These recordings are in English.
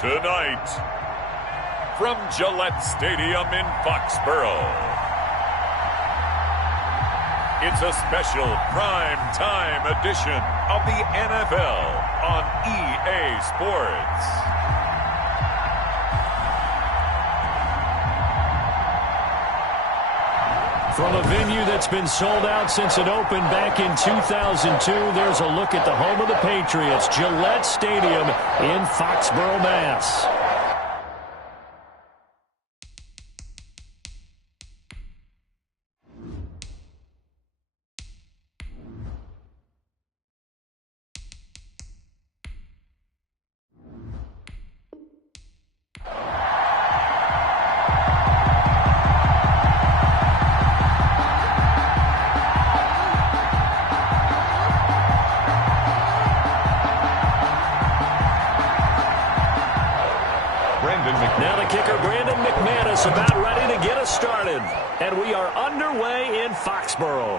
Tonight, from Gillette Stadium in Foxborough, it's a special prime-time edition of the NFL on EA Sports. From a venue that's been sold out since it opened back in 2002, there's a look at the home of the Patriots, Gillette Stadium in Foxborough, Mass. Now the kicker, about ready to get us started. And we are underway in Foxborough.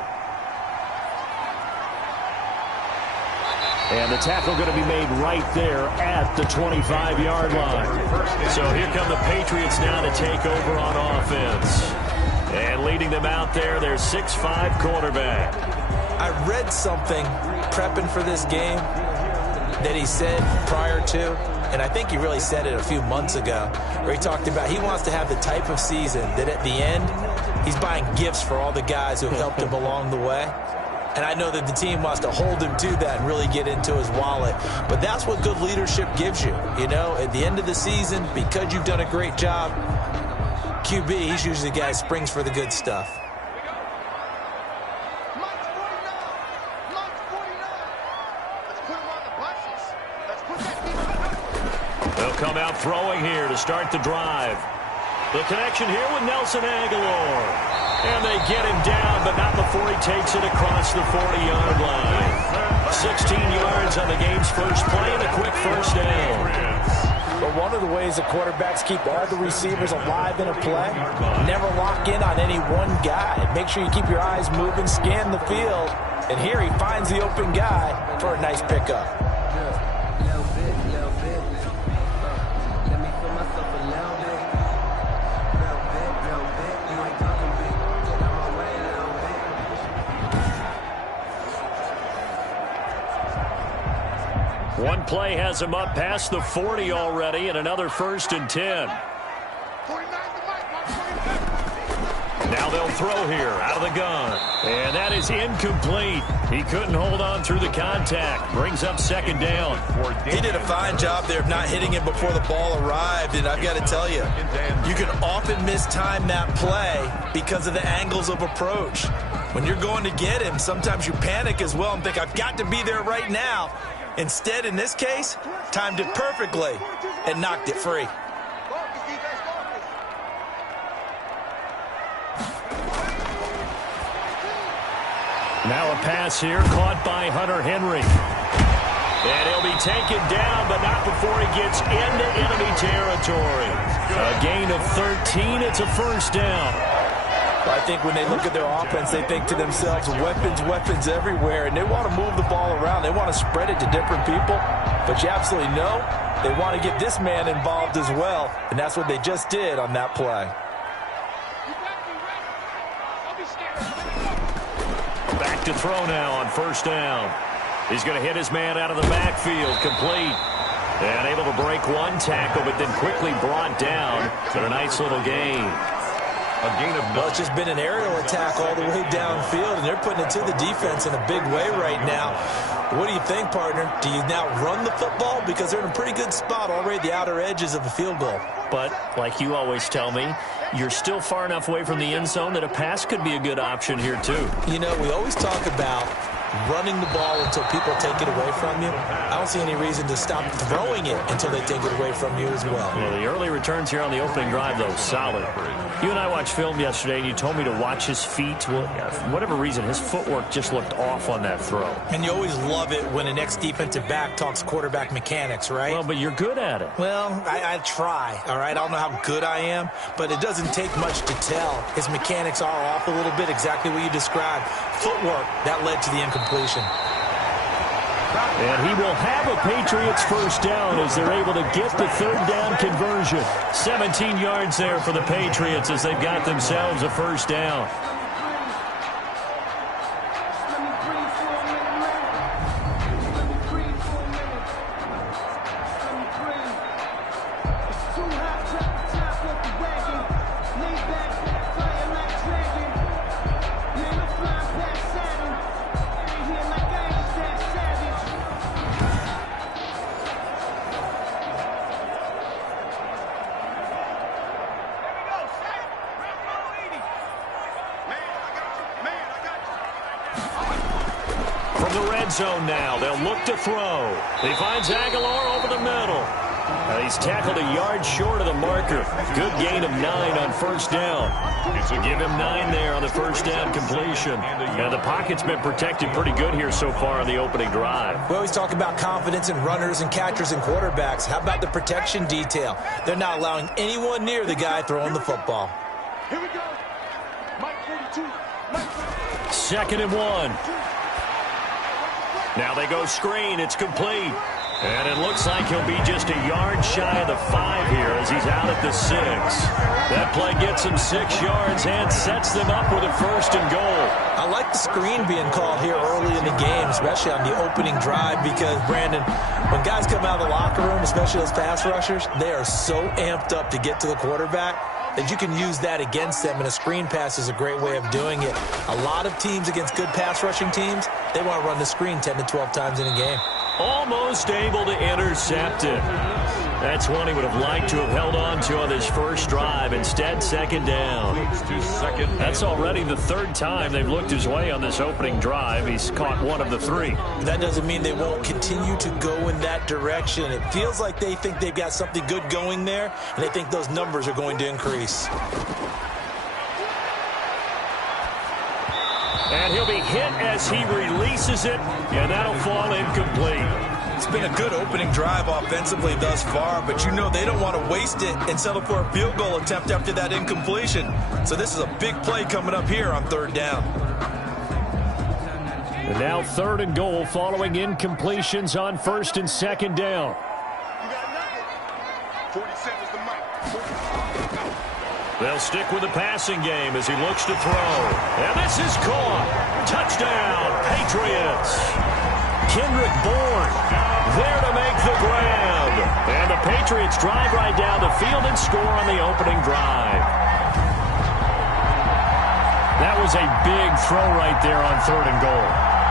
And the tackle going to be made right there at the 25-yard line. So here come the Patriots now to take over on offense. And leading them out there, their 6'5" quarterback. I read something prepping for this game that he said prior to, and I think he really said it a few months ago, where he talked about he wants to have the type of season that at the end, he's buying gifts for all the guys who helped him along the way. And I know that the team wants to hold him to that and really get into his wallet. But that's what good leadership gives you. You know, at the end of the season, because you've done a great job, QB, he's usually the guy who springs for the good stuff. They'll come out throwing here to start the drive. The connection here with Nelson Aguilar. And they get him down, but not before he takes it across the 40-yard line. 16 yards on the game's first play and a quick first down. But one of the ways the quarterbacks keep all the receivers alive in a play, never lock in on any one guy. Make sure you keep your eyes moving, scan the field. And here he finds the open guy for a nice pickup. One play has him up past the 40 already, and another 1st and 10. Now they'll throw here out of the gun. And that is incomplete. He couldn't hold on through the contact. Brings up 2nd down. He did a fine job there of not hitting him before the ball arrived. And I've got to tell you, you can often mistime that play because of the angles of approach. When you're going to get him, sometimes you panic as well and think, I've got to be there right now. Instead, in this case, timed it perfectly and knocked it free. Now a pass here caught by Hunter Henry. And he'll be taken down, but not before he gets into enemy territory. A gain of 13. It's a 1st down. I think when they look at their offense, they think to themselves, weapons everywhere, and they want to move the ball around. They want to spread it to different people, but you absolutely know they want to get this man involved as well, and that's what they just did on that play. Back to throw now on 1st down. He's going to hit his man out of the backfield, complete. And able to break one tackle, but then quickly brought down for a nice little gain. Well, it's just been an aerial attack all the way downfield, and they're putting it to the defense in a big way right now. What do you think, partner? Do you now run the football? Because they're in a pretty good spot already at the outer edges of the field goal. But, like you always tell me, you're still far enough away from the end zone that a pass could be a good option here, too. You know, we always talk about running the ball until people take it away from you. I don't see any reason to stop throwing it until they take it away from you as well. Well, the early returns here on the opening drive, though, solid. You and I watched film yesterday, and you told me to watch his feet. Well, for whatever reason, his footwork just looked off on that throw. And you always love it when an ex-defensive back talks quarterback mechanics, right? Well, but you're good at it. Well, I try, all right? I don't know how good I am, but it doesn't take much to tell. His mechanics are off a little bit, exactly what you described. Footwork, that led to the incompletion. And he will have a Patriots first down as they're able to get the third down conversion. 17 yards there for the Patriots as they've got themselves a first down. Zone now. They'll look to throw. He finds Aguilar over the middle. He's tackled a yard short of the marker. Good gain of 9 on first down. So give him 9 there on the first down completion. And the pocket's been protected pretty good here so far on the opening drive. We always talk about confidence in runners and catchers and quarterbacks. How about the protection detail? They're not allowing anyone near the guy throwing the football. Here we go. Mike 42. 2nd and 1. Now they go screen. It's complete. And it looks like he'll be just a yard shy of the 5 here as he's out at the 6. That play gets him 6 yards and sets them up with a 1st and goal. I like the screen being called here early in the game, especially on the opening drive, because, Brandon, when guys come out of the locker room, especially those pass rushers, they are so amped up to get to the quarterback that you can use that against them, and a screen pass is a great way of doing it. A lot of teams against good pass rushing teams, they want to run the screen 10 to 12 times in a game. Almost able to intercept it. That's one he would have liked to have held on to on his first drive. Instead, 2nd down. That's already the 3rd time they've looked his way on this opening drive. He's caught 1 of the 3. That doesn't mean they won't continue to go in that direction. It feels like they think they've got something good going there, and they think those numbers are going to increase. And he'll be hit as he releases it, and that'll fall incomplete. It's been a good opening drive offensively thus far, but you know they don't want to waste it and settle for a field goal attempt after that incompletion. So this is a big play coming up here on 3rd down. And now 3rd and goal following incompletions on 1st and 2nd down. 47 is the mic. They'll stick with the passing game as he looks to throw. And this is caught. Touchdown, Patriots. Kendrick Bourne there to make the grab. And the Patriots drive right down the field and score on the opening drive. That was a big throw right there on 3rd and goal.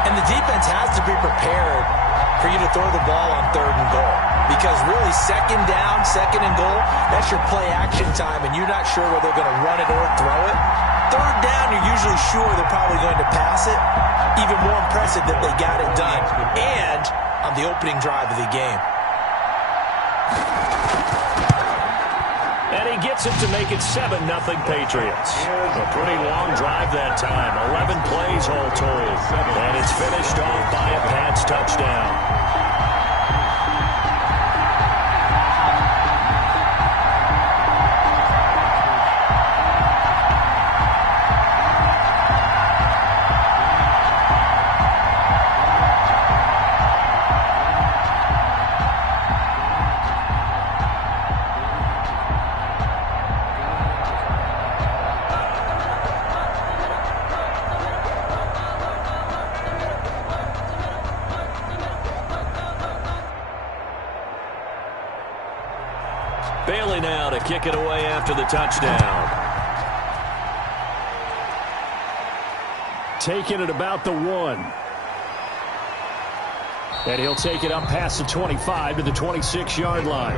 And the defense has to be prepared for you to throw the ball on 3rd and goal. Because really, 2nd down, 2nd and goal, that's your play action time, and you're not sure whether they're going to run it or throw it. 3rd down, you're usually sure they're probably going to pass it. Even more impressive that they got it done. And on the opening drive of the game. And he gets it to make it 7-0 Patriots. A pretty long drive that time. 11 plays all told. And it's finished off by a Pats touchdown. Bailey now to kick it away after the touchdown. Taking it about the 1. And he'll take it up past the 25 to the 26-yard line.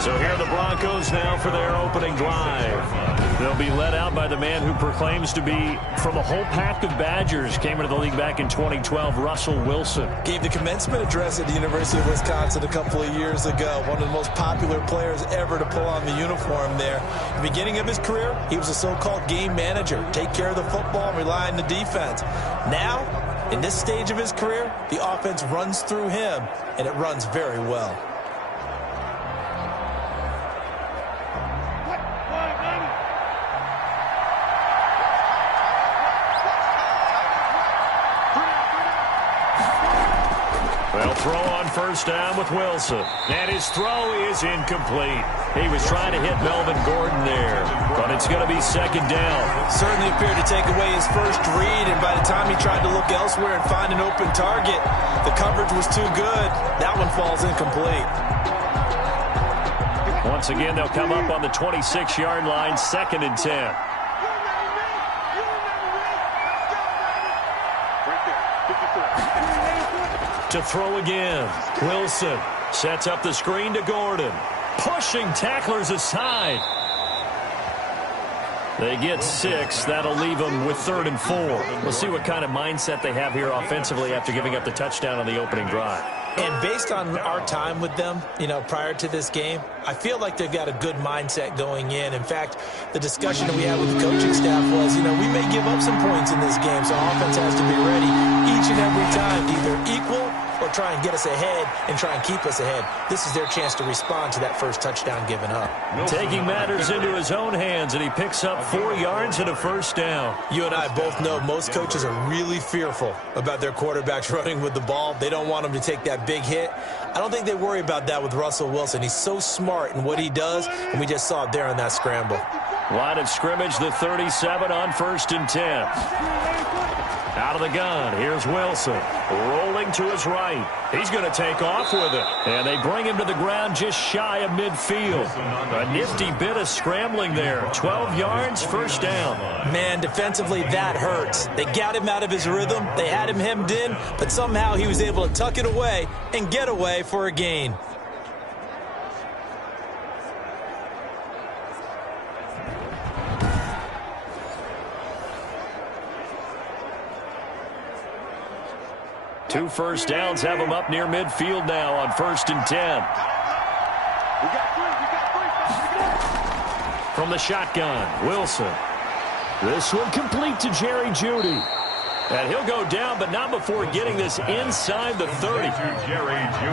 So here are the Broncos now for their opening drive. They'll be led out by the man who proclaims to be from a whole pack of Badgers. Came into the league back in 2012, Russell Wilson. Gave the commencement address at the University of Wisconsin a couple of years ago. One of the most popular players ever to pull on the uniform there. At the beginning of his career, he was a so-called game manager. Take care of the football and rely on the defense. Now, in this stage of his career, the offense runs through him, and it runs very well. throw on first down with Wilson. And his throw is incomplete. He was trying to hit Melvin Gordon there, but it's going to be second down. Certainly appeared to take away his first read, and by the time he tried to look elsewhere and find an open target, the coverage was too good. That one falls incomplete. Once again, they'll come up on the 26-yard line, 2nd and 10. To throw again. Wilson sets up the screen to Gordon. Pushing tacklers aside. They get 6. That'll leave them with 3rd and 4. We'll see what kind of mindset they have here offensively after giving up the touchdown on the opening drive. And based on our time with them, prior to this game, I feel like they've got a good mindset going in. In fact, the discussion that we had with the coaching staff was, we may give up some points in this game, so offense has to be ready each and every time, either equal or try and get us ahead and try and keep us ahead. This is their chance to respond to that first touchdown given up. Taking matters into his own hands, and he picks up 4 yards and a first down. You and I both know most coaches are really fearful about their quarterbacks running with the ball. They don't want them to take that big hit. I don't think they worry about that with Russell Wilson. He's so smart in what he does, and we just saw it there on that scramble. Line of scrimmage, the 37 on 1st and 10. Out of the gun, here's Wilson, rolling to his right. He's going to take off with it, and they bring him to the ground just shy of midfield. A nifty bit of scrambling there. 12 yards, first down. Man, defensively, that hurts. They got him out of his rhythm. They had him hemmed in, but somehow he was able to tuck it away and get away for a gain. Two first downs have him up near midfield now on 1st and 10. From the shotgun, Wilson. This one complete to Jerry Jeudy. And he'll go down, but not before getting this inside the 30.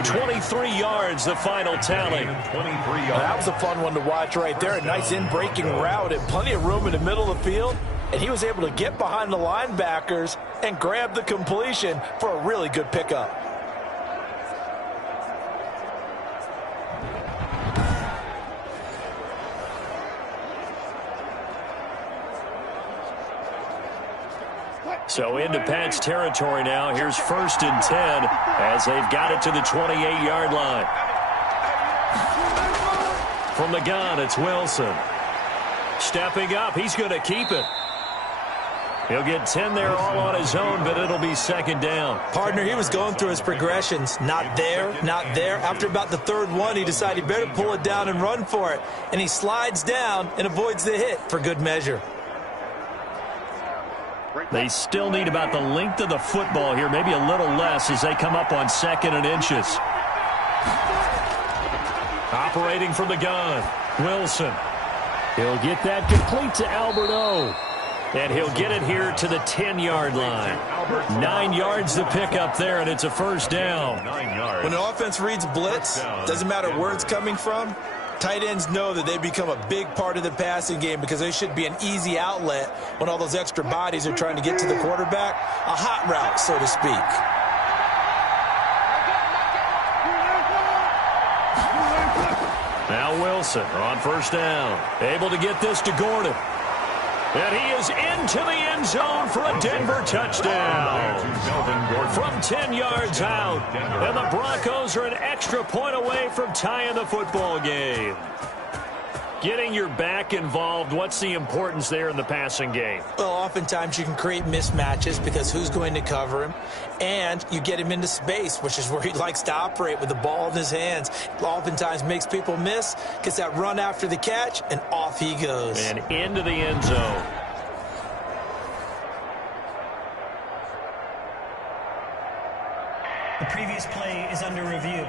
23 yards, the final tally. That was a fun one to watch right there. A nice in-breaking route and plenty of room in the middle of the field. And he was able to get behind the linebackers and grab the completion for a really good pickup. So into Pats territory now. Here's 1st and 10 as they've got it to the 28-yard line. From the gun, it's Wilson. Stepping up, he's going to keep it. He'll get 10 there all on his own, but it'll be second down. Partner, he was going through his progressions. Not there, not there. After about the 3rd one, he decided he better pull it down and run for it. And he slides down and avoids the hit for good measure. They still need about the length of the football here, maybe a little less as they come up on 2nd and inches. Operating from the gun, Wilson. He'll get that complete to Albert O. And he'll get it here to the 10-yard line. 9 yards to pick up there, and it's a first down. When the offense reads blitz, doesn't matter where it's coming from, tight ends know that they become a big part of the passing game because they should be an easy outlet when all those extra bodies are trying to get to the quarterback. A hot route, so to speak. Now Wilson on first down. Able to get this to Gordon. And he is into the end zone for a Denver touchdown. From 10 yards out. And the Broncos are an extra point away from tying the football game. Getting your back involved, what's the importance there in the passing game? Well, oftentimes you can create mismatches because who's going to cover him? And you get him into space, which is where he likes to operate with the ball in his hands. Oftentimes makes people miss, gets that run after the catch, and off he goes. And into the end zone. The previous play is under review.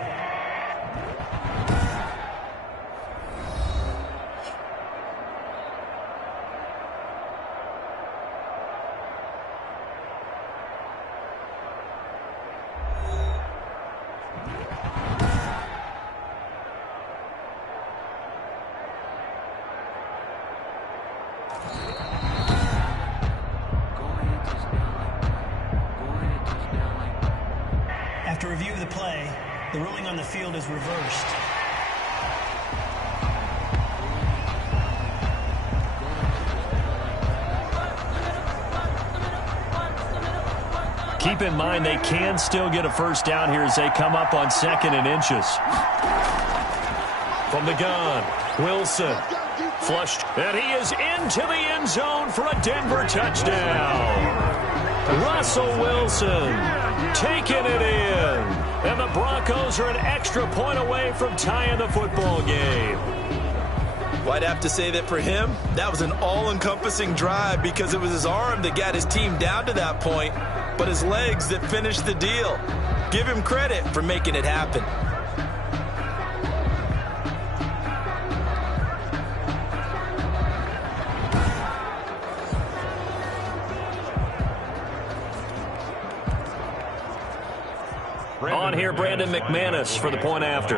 After review of the play, The ruling on the field is reversed. Keep in mind they can still get a first down here as they come up on 2nd and inches. From the gun, Wilson flushed, and he is into the end zone for a Denver touchdown. Russell Wilson taking it in, and the Broncos are an extra point away from tying the football game. Well, I'd have to say that for him, that was an all-encompassing drive because it was his arm that got his team down to that point, but his legs that finished the deal. Give him credit for making it happen. On here, Brandon McManus for the point after.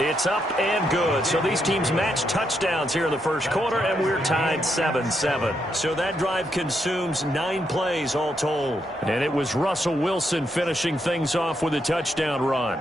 It's up and good. So these teams match touchdowns here in the first quarter, and we're tied 7-7. So that drive consumes 9 plays all told. And it was Russell Wilson finishing things off with a touchdown run.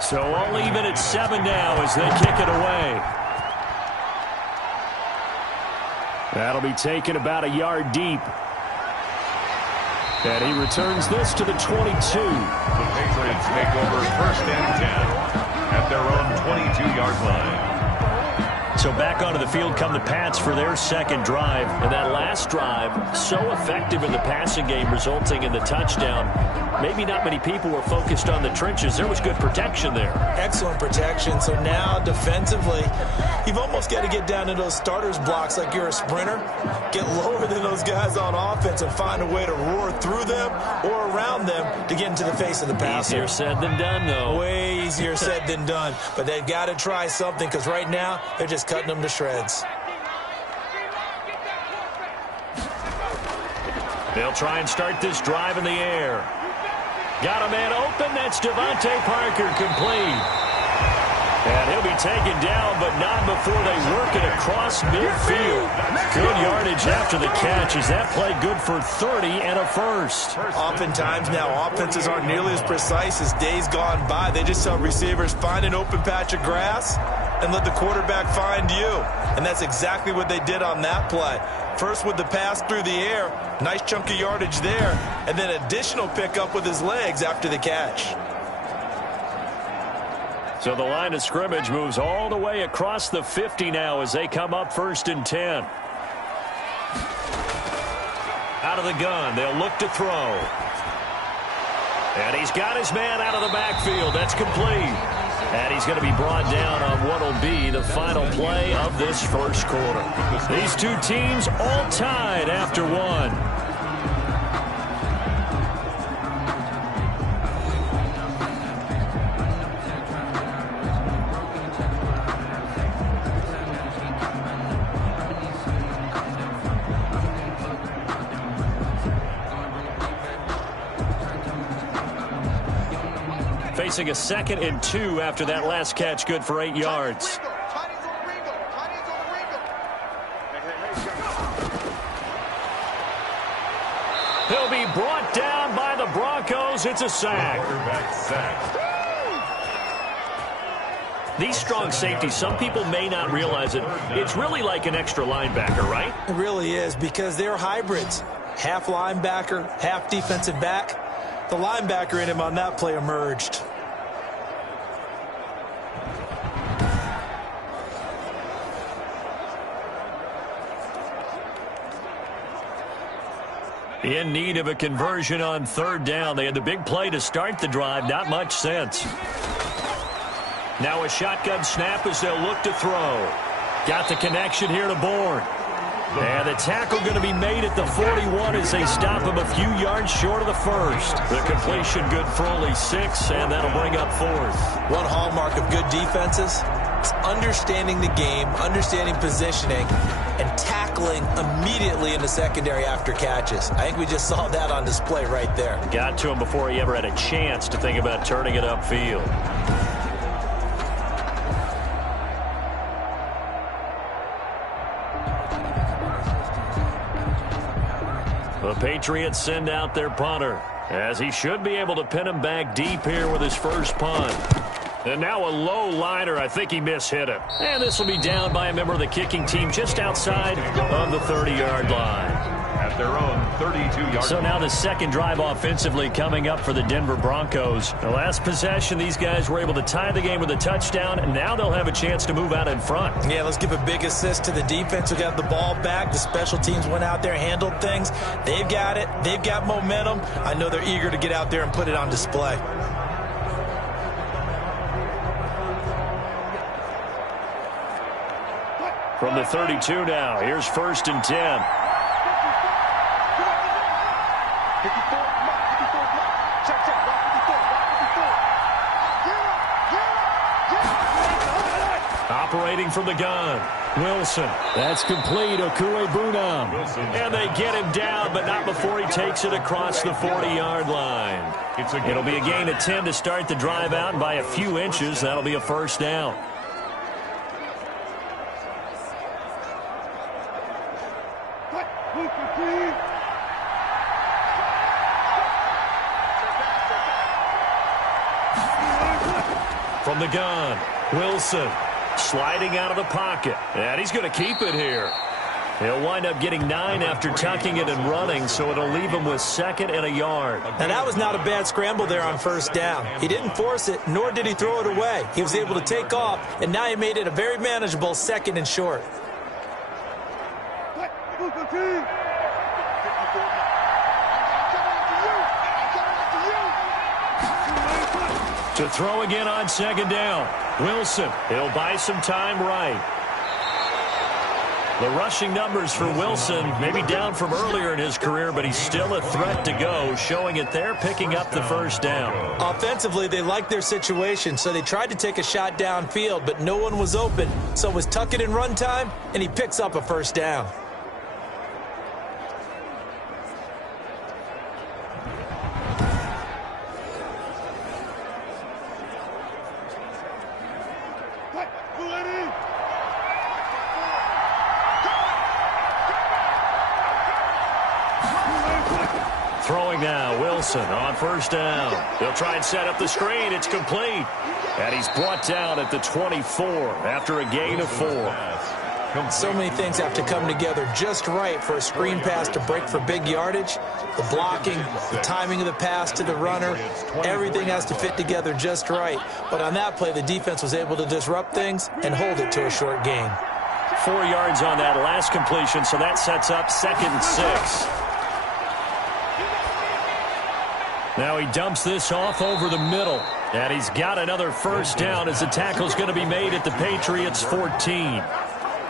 So all even at 7 now as they kick it away. That'll be taken about a yard deep. And he returns this to the 22. The Patriots take over 1st and 10 at their own 22-yard line. So back onto the field come the Pats for their 2nd drive. And that last drive, so effective in the passing game, resulting in the touchdown. Maybe not many people were focused on the trenches. There was good protection there. Excellent protection. So now defensively, you've almost got to get down to those starters blocks like you're a sprinter. Get lower than those guys on offense and find a way to roar through them or around them to get into the face of the passer. Easier said than done, though. Way easier said than done. But they've got to try something because right now they're just cutting them to shreds. They'll try and start this drive in the air. Got a man open. That's Devontae Parker complete. And he'll be taken down, but not before they work it across midfield. Good yardage after the catch. Is that play good for 30 and a first? Oftentimes now offenses aren't nearly as precise as days gone by. They just tell receivers, find an open patch of grass and let the quarterback find you. And that's exactly what they did on that play. First with the pass through the air, nice chunk of yardage there, and then additional pickup with his legs after the catch. So the line of scrimmage moves all the way across the 50 now as they come up 1st and 10. Out of the gun, they'll look to throw. And he's got his man out of the backfield. That's complete. And he's going to be brought down on what will be the final play of this first quarter. These two teams all tied after one. Facing a 2nd and 2 after that last catch, good for 8 yards. He'll be brought down by the Broncos. It's a sack. These strong safeties, some people may not realize it. It's really like an extra linebacker, right? It really is because they're hybrids. Half linebacker, half defensive back. The linebacker in him on that play emerged. In need of a conversion on 3rd down. They had the big play to start the drive. Not much sense. Now a shotgun snap as they'll look to throw. Got the connection here to Bourne. And the tackle going to be made at the 41 as they stop him a few yards short of the first. The completion good for only 6, and that'll bring up 4th. One hallmark of good defenses is understanding the game, understanding positioning, and tackling immediately in the secondary after catches. I think we just saw that on display right there. Got to him before he ever had a chance to think about turning it upfield. The Patriots send out their punter, as he should be able to pin him back deep here with his first punt. And now a low liner. I think he mishit it. And this will be down by a member of the kicking team just outside of the 30-yard line. At their own 32-yard. So now the second drive offensively coming up for the Denver Broncos. The last possession, these guys were able to tie the game with a touchdown, and now they'll have a chance to move out in front. Yeah, let's give a big assist to the defense who got the ball back. The special teams went out there, handled things. They've got it. They've got momentum. I know they're eager to get out there and put it on display. From the 32 now, here's 1st and 10. Operating from the gun, Wilson. That's complete, Okuebunam. And they get him down, but not before he takes it across the 40-yard line. It'll be a gain of 10 to start the drive out, and by a few inches, that'll be a first down. From the gun, Wilson sliding out of the pocket, and he's going to keep it here. He'll wind up getting 9 after tucking it and running, so it'll leave him with 2nd and a yard. And that was not a bad scramble there on 1st down. He didn't force it, nor did he throw it away. He was able to take off, and now he made it a very manageable 2nd and short. To throw again on 2nd down. Wilson, he'll buy some time right. The rushing numbers for Wilson may be down from earlier in his career, but he's still a threat to go, showing it there, picking up the 1st down. Offensively, they liked their situation, so they tried to take a shot downfield, but no one was open. So it was tuck it in run time, and he picks up a 1st down. Throwing now, Wilson on 1st down. They'll try and set up the screen. It's complete. And he's brought down at the 24 after a gain of 4. So many things have to come together just right for a screen pass to break for big yardage. The blocking, the timing of the pass to the runner, everything has to fit together just right. But on that play, the defense was able to disrupt things and hold it to a short gain. 4 yards on that last completion, so that sets up 2nd and 6. Now he dumps this off over the middle. And he's got another 1st down as the tackle's going to be made at the Patriots 14.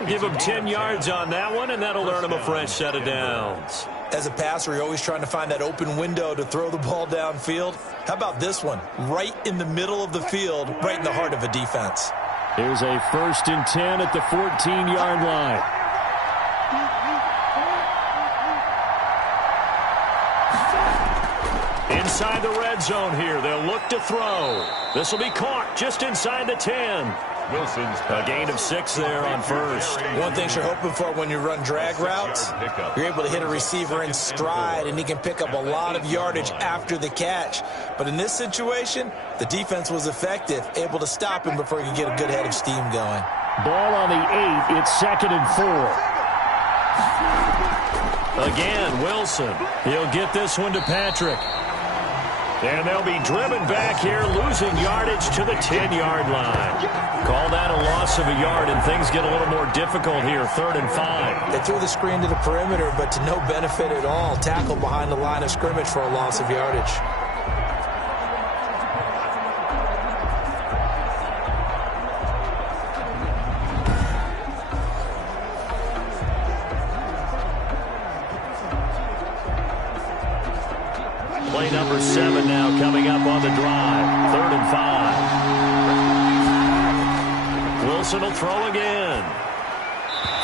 Give him 10 yards on that one, and that'll earn him a fresh set of downs. As a passer, you're always trying to find that open window to throw the ball downfield. How about this one? Right in the middle of the field, right in the heart of a defense. Here's a 1st and 10 at the 14-yard line. Inside the red zone here, they'll look to throw. This will be caught just inside the 10. Wilson's a gain of 6 there on 1st. One thing you're hoping for when you run drag routes, you're able to hit a receiver in stride, and he can pick up a lot of yardage after the catch. But in this situation, the defense was effective, able to stop him before he could get a good head of steam going. Ball on the 8. It's 2nd and 4. Again, Wilson. He'll get this one to Patrick. And they'll be driven back here, losing yardage to the 10-yard line. Call that a loss of a yard, and things get a little more difficult here, 3rd and 5. They threw the screen to the perimeter, but to no benefit at all. Tackled behind the line of scrimmage for a loss of yardage. 7 now coming up on the drive. 3rd and 5. Wilson will throw again.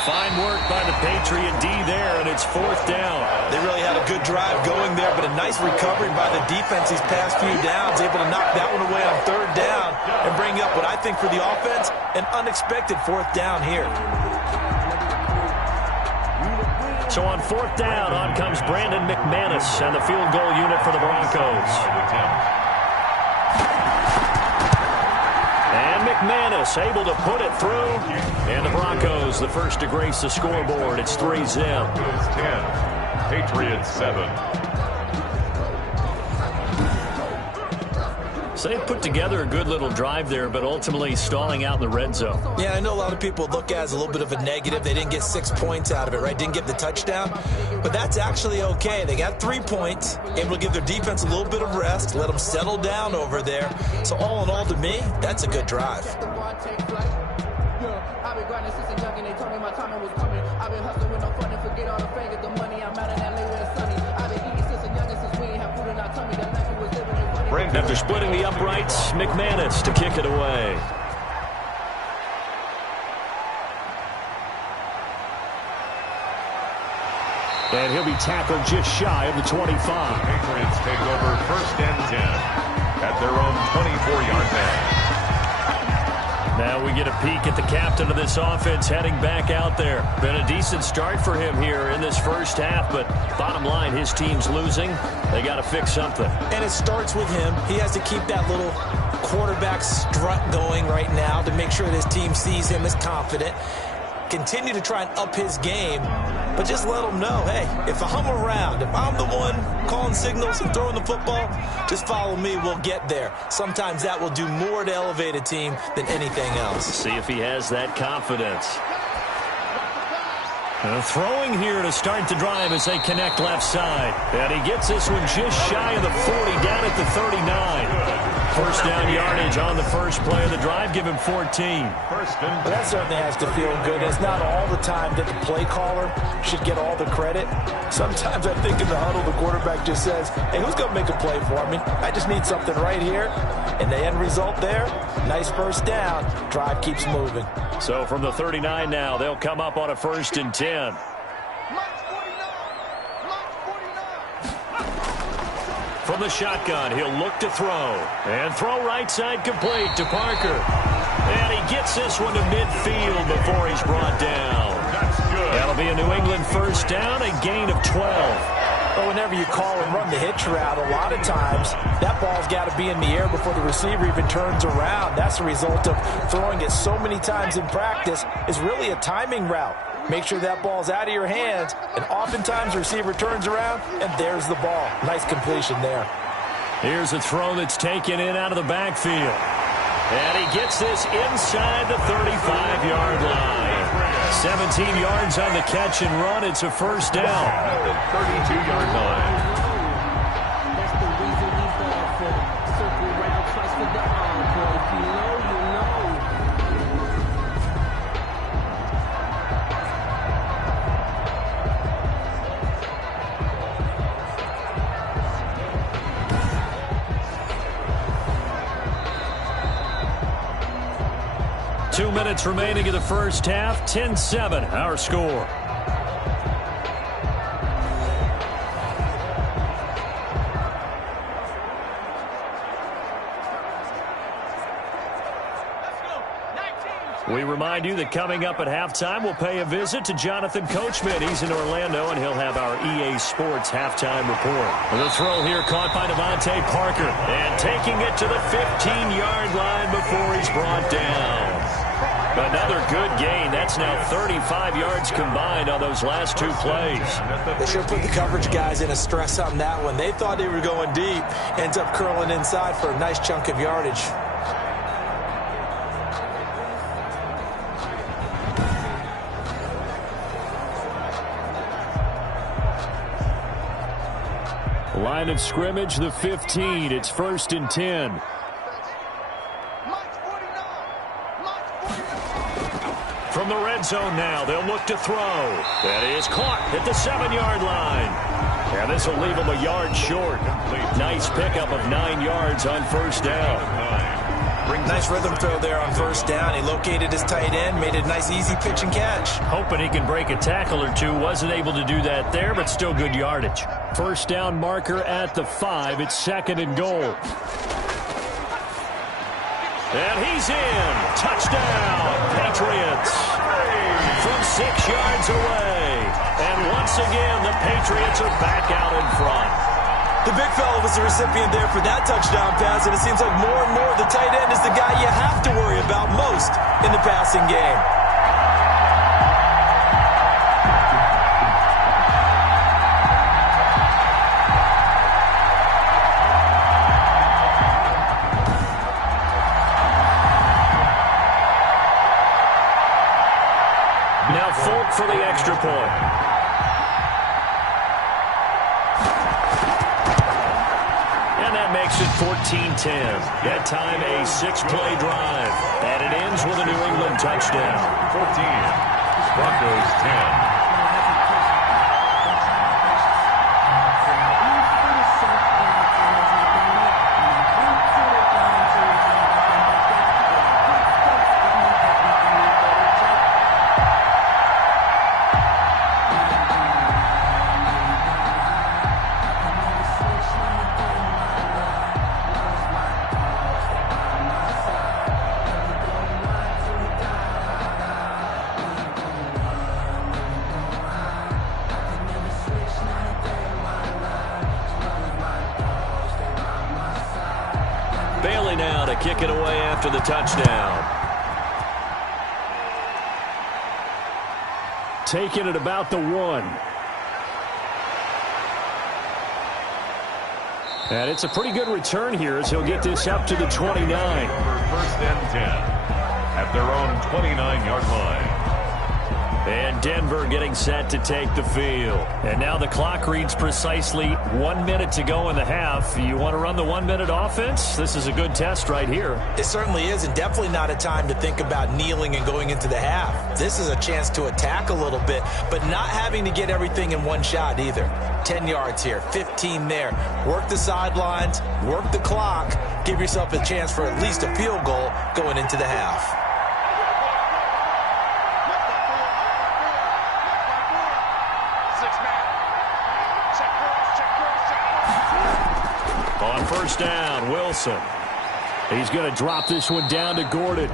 Fine work by the Patriot D there, and it's 4th down. They really had a good drive going there, but a nice recovery by the defense these past few downs, able to knock that one away on 3rd down and bring up what I think for the offense, an unexpected 4th down here. So on 4th down, on comes Brandon McManus and the field goal unit for the Broncos. And McManus able to put it through. And the Broncos, the first to grace the scoreboard. It's 3-0. 10. Patriots 7. So they put together a good little drive there, but ultimately stalling out in the red zone. Yeah, I know a lot of people look at it as a little bit of a negative. They didn't get 6 points out of it, right? Didn't get the touchdown. But that's actually okay. They got 3 points, able to give their defense a little bit of rest, let them settle down over there. So all in all, to me, that's a good drive. I've been grinding since a young and they told me my time was coming. I've been hustling with no fun and forget all the fingers, the money. I'm out of that late where it's sunny. I've been eating since a young and since we ain't have food in our tummy. That life we was living in funny. After splitting the uprights, McManus to kick it away. And he'll be tackled just shy of the 25. Patriots take over 1st and 10 at their own 24-yard line. Now we get a peek at the captain of this offense heading back out there. Been a decent start for him here in this first half, but bottom line, his team's losing. They got to fix something. And it starts with him. He has to keep that little quarterback strut going right now to make sure that his team sees him as confident. Continue to try and up his game, but just let him know, hey, if I'm around, if I'm the one calling signals and throwing the football, just follow me, we'll get there. Sometimes that will do more to elevate a team than anything else. See if he has that confidence. Throwing here to start the drive as they connect left side. And he gets this one just shy of the 40, down at the 39. First down yardage on the first play of the drive. Give him 14. Well, that certainly has to feel good. It's not all the time that the play caller should get all the credit. Sometimes I think in the huddle, the quarterback just says, hey, who's going to make a play for me? I just need something right here. And the end result there, nice first down. Drive keeps moving. So from the 39 now, they'll come up on a 1st and 10. From the shotgun, he'll look to throw. And throw right side complete to Parker. And he gets this one to midfield before he's brought down. That's good. That'll be a New England first down, a gain of 12. But whenever you call and run the hitch route, a lot of times that ball's got to be in the air before the receiver even turns around. That's the result of throwing it so many times in practice. Is really a timing route. Make sure that ball's out of your hands, and oftentimes the receiver turns around, and there's the ball. Nice completion there. Here's a throw that's taken in out of the backfield. And he gets this inside the 35-yard line. 17 yards on the catch and run. It's a first down. At the 32-yard line. That's the reason we fall for. Circle round twice for the encore. If you know, you know. 2 minutes remaining in the first half. 10-7, our score. We remind you that coming up at halftime, we'll pay a visit to Jonathan Coachman. He's in Orlando, and he'll have our EA Sports halftime report. The throw here caught by Devontae Parker, and taking it to the 15-yard line before he's brought down. Another good gain. That's now 35 yards combined on those last 2 plays. They should put the coverage guys in a stress on that one. They thought they were going deep. Ends up curling inside for a nice chunk of yardage. Line of scrimmage, the 15. It's 1st and 10. From the red zone now, they'll look to throw. That is caught at the 7-yard line. And this will leave him a yard short. Nice pickup of 9 yards on first down. Nice rhythm throw there on first down. He located his tight end, made it a nice easy pitch and catch. Hoping he can break a tackle or two. Wasn't able to do that there, but still good yardage. First down marker at the 5. It's 2nd and goal. And he's in. Touchdown, Patriots. From 6 yards away. And once again, the Patriots are back out in front. The big fella was the recipient there for that touchdown pass, and it seems like more and more the tight end is the guy you have to worry about most in the passing game. Now Folk for the extra point. Makes it 14-10. That time a 6-play drive. And it ends with a New England touchdown. 14. Broncos 10. Now to kick it away after the touchdown. Taking it about the 1. And it's a pretty good return here as he'll get this up to the 29. First and 10 at their own 29-yard line. And Denver getting set to take the field. And now the clock reads precisely 1 minute to go in the half. You want to run the 1-minute offense? This is a good test right here. It certainly is, and definitely not a time to think about kneeling and going into the half. This is a chance to attack a little bit, but not having to get everything in one shot either. 10 yards here, 15 there. Work the sidelines, work the clock, give yourself a chance for at least a field goal going into the half. On first down, Wilson. He's going to drop this one down to Gordon.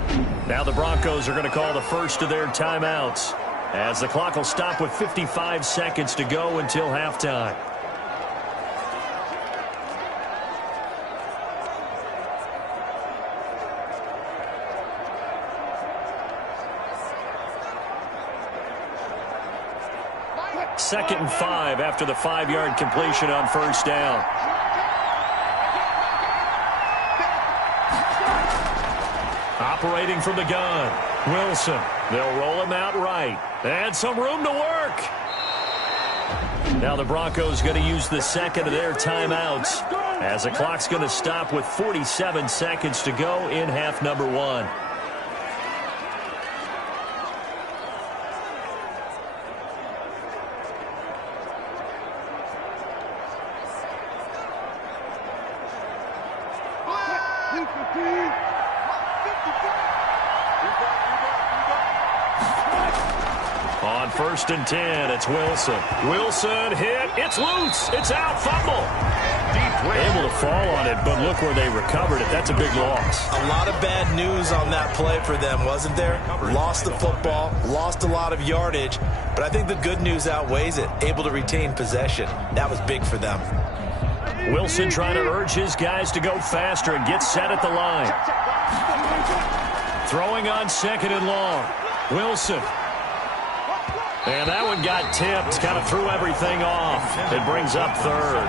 Now the Broncos are going to call the first of their timeouts, as the clock will stop with 55 seconds to go until halftime. Second and 5 after the 5-yard completion on first down. Operating from the gun, Wilson. They'll roll him out right. And some room to work. Now the Broncos going to use the second of their timeouts, as the clock's going to stop with 47 seconds to go in half number 1. On first and 10, it's Wilson. Wilson hit. It's loose. It's out. Fumble. Able to fall on it, but look where they recovered it. That's a big loss. A lot of bad news on that play for them, wasn't there? Lost the football, lost a lot of yardage, but I think the good news outweighs it. Able to retain possession. That was big for them. Wilson trying to urge his guys to go faster and get set at the line. Throwing on second and long. Wilson. And that one got tipped, kind of threw everything off. It brings up third.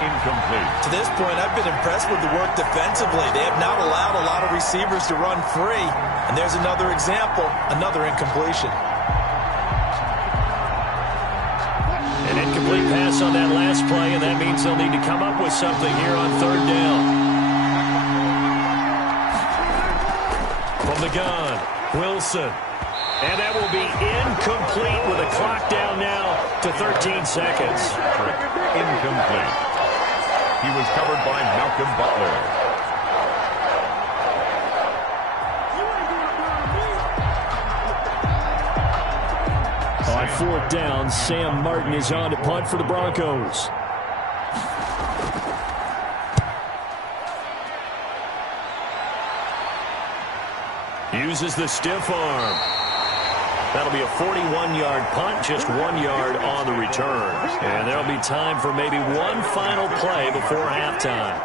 Incomplete. To this point, I've been impressed with the work defensively. They have not allowed a lot of receivers to run free. And there's another example, another incompletion. An incomplete pass on that last play, and that means they'll need to come up with something here on third down. From the gun, Wilson. And that will be incomplete with a clock down now to 13 seconds. Incomplete. He was covered by Malcolm Butler. On fourth down, Sam Martin is on to punt for the Broncos. Uses the stiff arm. That'll be a 41-yard punt, just 1 yard on the return. And there'll be time for maybe one final play before halftime.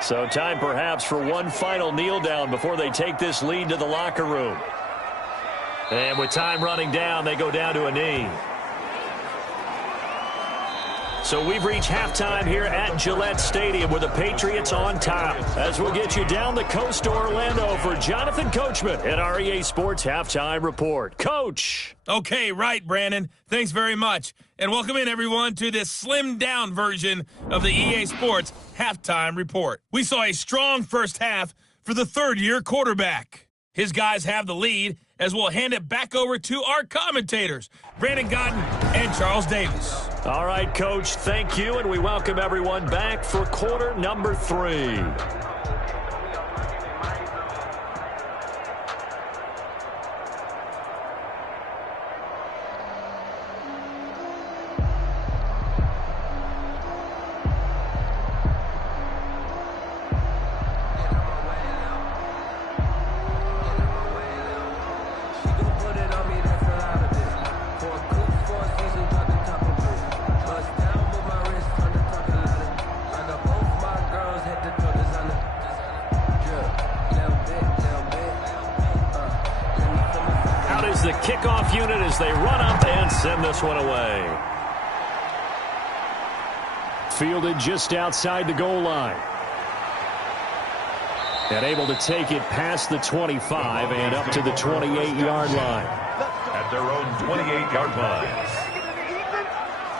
So time perhaps for one final kneel down before they take this lead to the locker room. And with time running down, they go down to a knee. So we've reached halftime here at Gillette Stadium with the Patriots on top. As we'll get you down the coast to Orlando for Jonathan Coachman at our EA Sports Halftime Report. Coach. Okay, right, Brandon. Thanks very much. And welcome in, everyone, to this slimmed-down version of the EA Sports Halftime Report. We saw a strong first half for the third-year quarterback. His guys have the lead as we'll hand it back over to our commentators, Brandon Godden and Charles Davis. All right, Coach, thank you, and we welcome everyone back for quarter number 3. The kickoff unit as they run up and send this one away. Fielded just outside the goal line. And able to take it past the 25 and up to the 28-yard line. At their own 28-yard line.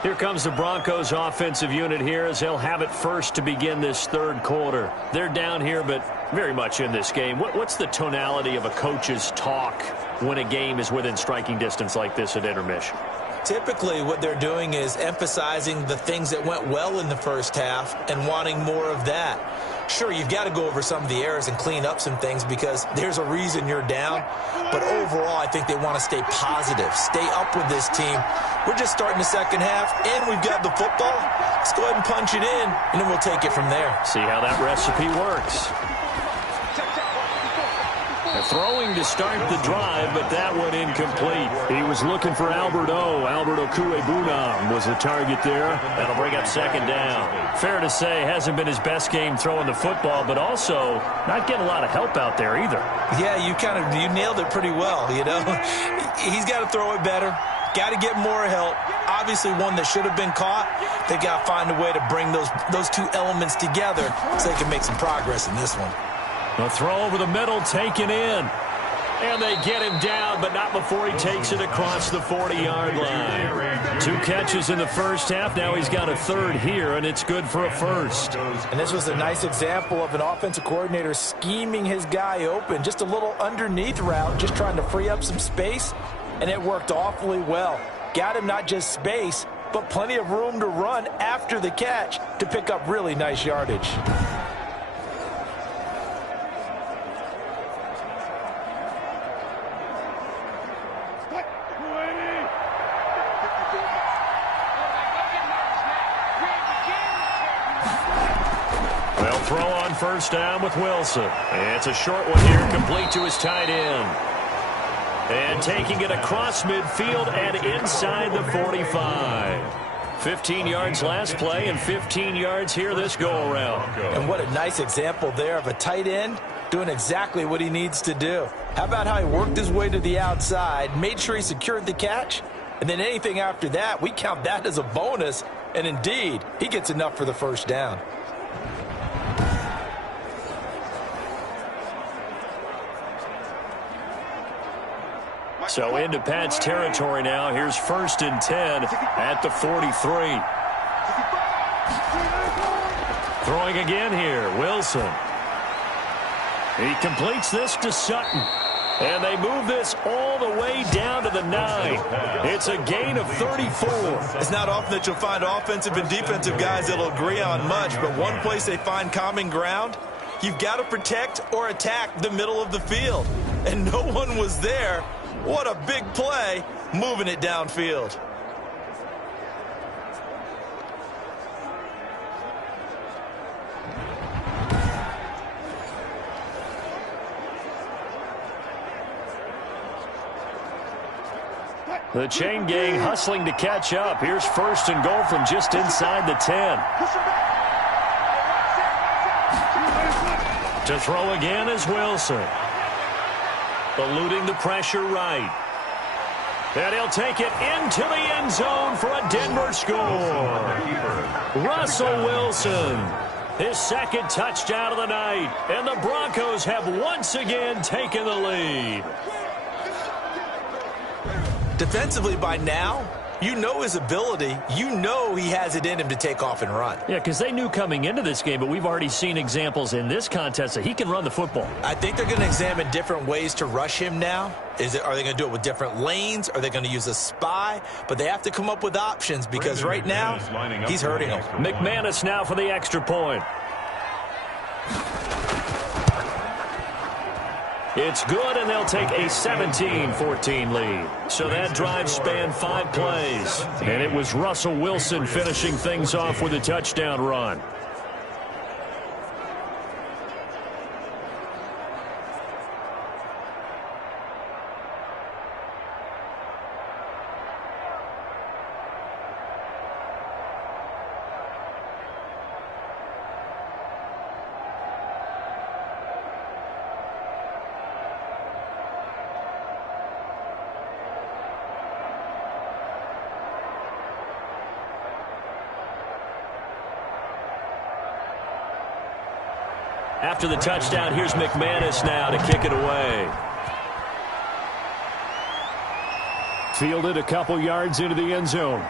Here comes the Broncos offensive unit here as they'll have it first to begin this third quarter. They're down here, but very much in this game. What's the tonality of a coach's talk when a game is within striking distance like this at intermission? Typically, what they're doing is emphasizing the things that went well in the first half and wanting more of that. Sure, you've got to go over some of the errors and clean up some things because there's a reason you're down. But overall, I think they want to stay positive, stay up with this team. We're just starting the second half, and we've got the football. Let's go ahead and punch it in, and then we'll take it from there. See how that recipe works. Throwing to start the drive, but that went incomplete. He was looking for Albert Okuebunam was the target there. That'll bring up second down. Fair to say, hasn't been his best game throwing the football, but also not getting a lot of help out there either. Yeah, you nailed it pretty well, you know. He's got to throw it better. Got to get more help. Obviously one that should have been caught. They got to find a way to bring those two elements together so they can make some progress in this one. A throw over the middle taken in. And they get him down, but not before he takes it across the 40-yard line. 2 catches in the first half. Now he's got a third here, and it's good for a first. And this was a nice example of an offensive coordinator scheming his guy open. Just a little underneath route, just trying to free up some space, and it worked awfully well. Got him not just space, but plenty of room to run after the catch to pick up really nice yardage. Throw on first down with Wilson. And it's a short one here, complete to his tight end. And taking it across midfield and inside the 45. 15 yards last play and 15 yards here this go-around. And what a nice example there of a tight end doing exactly what he needs to do. How about how he worked his way to the outside, made sure he secured the catch, and then anything after that, we count that as a bonus. And indeed, he gets enough for the first down. So into Pat's territory now. Here's 1st and 10 at the 43. Throwing again here, Wilson. He completes this to Sutton. And they move this all the way down to the 9. It's a gain of 34. It's not often that you'll find offensive and defensive guys that'll agree on much, but one place they find common ground, you've got to protect or attack the middle of the field. And no one was there. What a big play, moving it downfield. The chain gang hustling to catch up. Here's 1st and goal from just inside the 10. To throw again is Wilson. Eluding the pressure right. And he'll take it into the end zone for a Denver score. Russell Wilson, his 2nd touchdown of the night. And the Broncos have once again taken the lead. Defensively by now, you know his ability. You know he has it in him to take off and run. Yeah, because they knew coming into this game, but we've already seen examples in this contest that he can run the football. I think they're going to examine different ways to rush him now. Are they going to do it with different lanes? Are they going to use a spy? But they have to come up with options because right now, he's hurting them. McManus now for the extra point. It's good, and they'll take a 17-14 lead. So that drive spanned 5 plays. And it was Russell Wilson finishing things off with a touchdown run. After the touchdown, here's McManus now to kick it away. Fielded a couple yards into the end zone.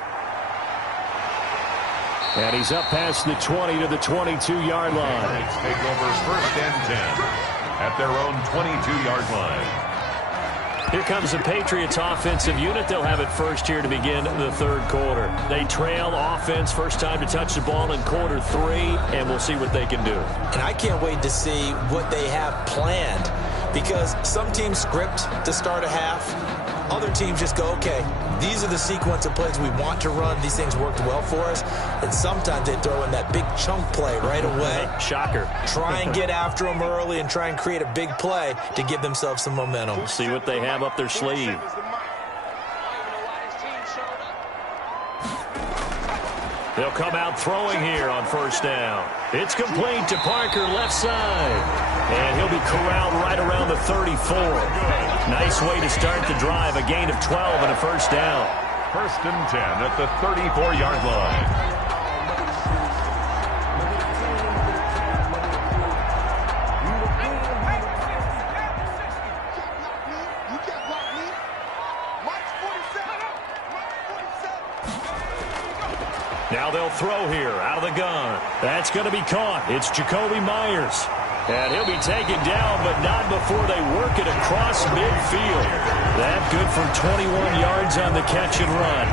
And he's up past the 20 to the 22-yard line. Patriots take over 1st and 10 at their own 22-yard line. Here comes the Patriots offensive unit. They'll have it first here to begin the 3rd quarter. They trail offense, first time to touch the ball in quarter 3, and we'll see what they can do. And I can't wait to see what they have planned because some teams script to start a half. Other teams just go, okay, these are the sequence of plays we want to run. These things worked well for us. And sometimes they throw in that big chunk play right away. Shocker. Try and get after them early and try and create a big play to give themselves some momentum. We'll see what they have up their sleeve. They'll come out throwing here on 1st down. It's complete to Parker, left side. And he'll be corralled right around the 34. Nice way to start the drive. A gain of 12 and a 1st down. 1st and 10 at the 34-yard line. Now they'll throw here out of the gun. That's going to be caught. It's Jacoby Myers. And he'll be taken down, but not before they work it across midfield. That good for 21 yards on the catch and run.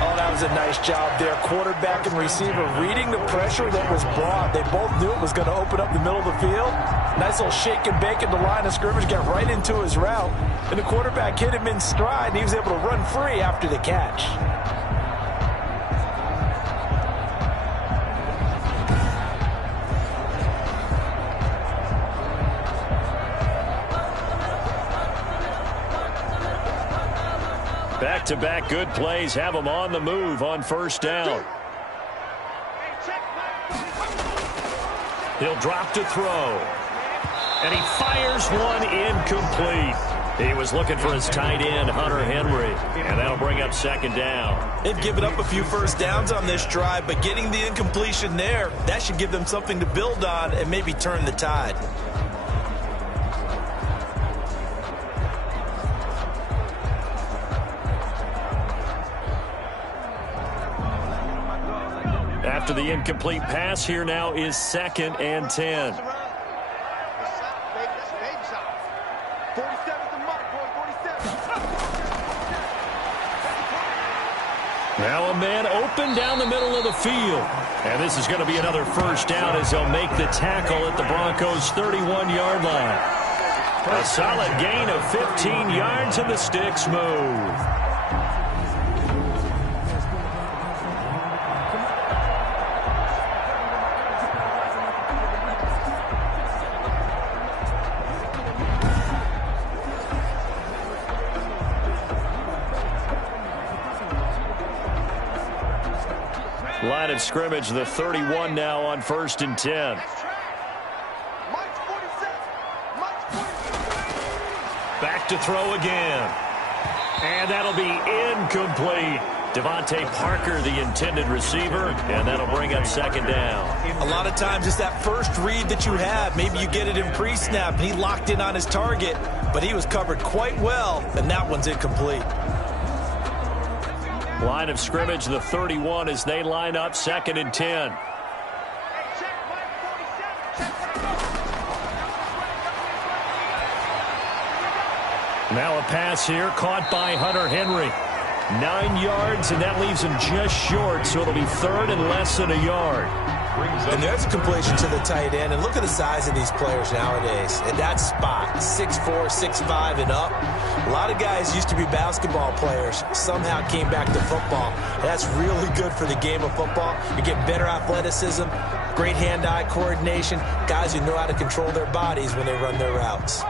Oh, that was a nice job there. Quarterback and receiver reading the pressure that was brought. They both knew it was going to open up the middle of the field. Nice little shake and bake at the line of scrimmage, got right into his route. And the quarterback hit him in stride, and he was able to run free after the catch. Back-to-back good plays have them on the move on 1st down. He'll drop to throw. And he fires one incomplete. He was looking for his tight end, Hunter Henry. And that'll bring up 2nd down. They've given up a few 1st downs on this drive, but getting the incompletion there, that should give them something to build on and maybe turn the tide. After the incomplete pass, here now is 2nd and 10. Now a man open down the middle of the field. And this is going to be another first down as they'll make the tackle at the Broncos' 31-yard line. A solid gain of 15 yards, and the sticks move. Line of scrimmage, the 31 now on 1st and 10. Back to throw again. And that'll be incomplete. Devontae Parker, the intended receiver, and that'll bring up 2nd down. A lot of times it's that first read that you have. Maybe you get it in pre-snap, and he locked in on his target, but he was covered quite well, and that one's incomplete. Line of scrimmage, the 31 as they line up 2nd and 10. Now a pass here caught by Hunter Henry. 9 yards, and that leaves him just short, so it'll be 3rd and less than a yard. And there's a completion to the tight end. And look at the size of these players nowadays. At that spot, 6'4", 6'5", and up. A lot of guys used to be basketball players, somehow came back to football. And that's really good for the game of football. You get better athleticism, great hand-eye coordination, guys who know how to control their bodies when they run their routes.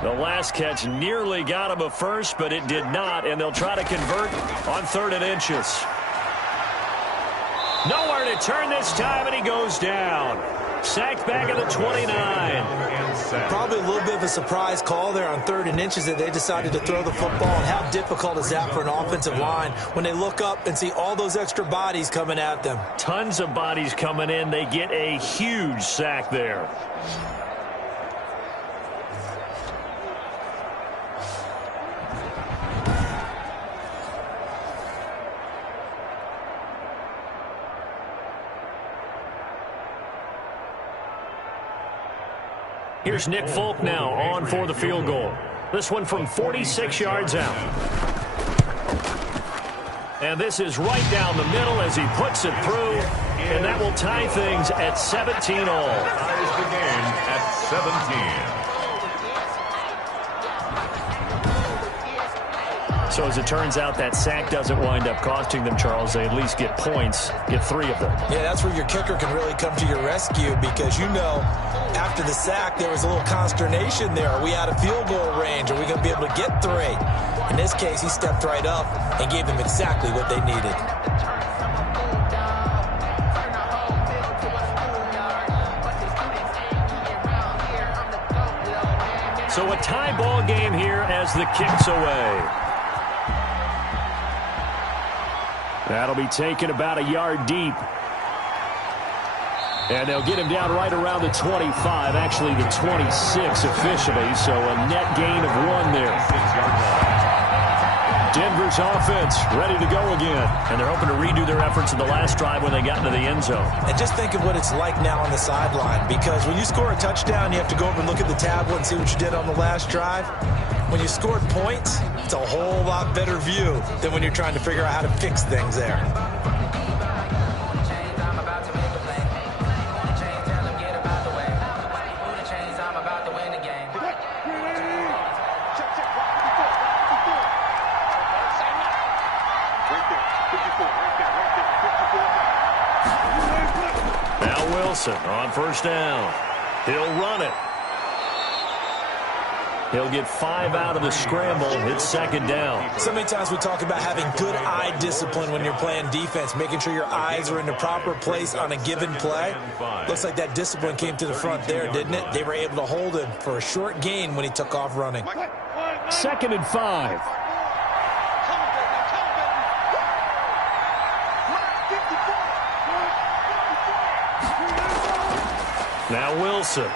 The last catch nearly got him a first, but it did not, and they'll try to convert on 3rd and inches. Nowhere to turn this time, and he goes down. Sacked back at the 29. Probably a little bit of a surprise call there on 3rd and inches that they decided to throw the football. And how difficult is that for an offensive line when they look up and see all those extra bodies coming at them? Tons of bodies coming in. They get a huge sack there. Here's Nick Folk now on for the field goal. This one from 46 yards out. And this is right down the middle as he puts it through. And that will tie things at 17 all. Ties the game at 17. So as it turns out, that sack doesn't wind up costing them, Charles. They at least get points, get 3 of them. Yeah, that's where your kicker can really come to your rescue because, you know, after the sack, there was a little consternation there. Are we out of field goal range? Are we going to be able to get 3? In this case, he stepped right up and gave them exactly what they needed. So a tie ball game here as the kick's away. That'll be taken about a yard deep. And they'll get him down right around the 25, actually the 26 officially, so a net gain of 1 there. Denver's offense ready to go again, and they're hoping to redo their efforts in the last drive when they got into the end zone. And just think of what it's like now on the sideline, because when you score a touchdown, you have to go over and look at the tablet and see what you did on the last drive. When you scored points, it's a whole lot better view than when you're trying to figure out how to fix things there. Now Wilson on 1st down. He'll run it. He'll get 5 out of the scramble. It's 2nd down. So many times we talk about having good eye discipline when you're playing defense, making sure your eyes are in the proper place on a given play. Looks like that discipline came to the front there, didn't it? They were able to hold him for a short gain when he took off running. 2nd and 5. Now Wilson.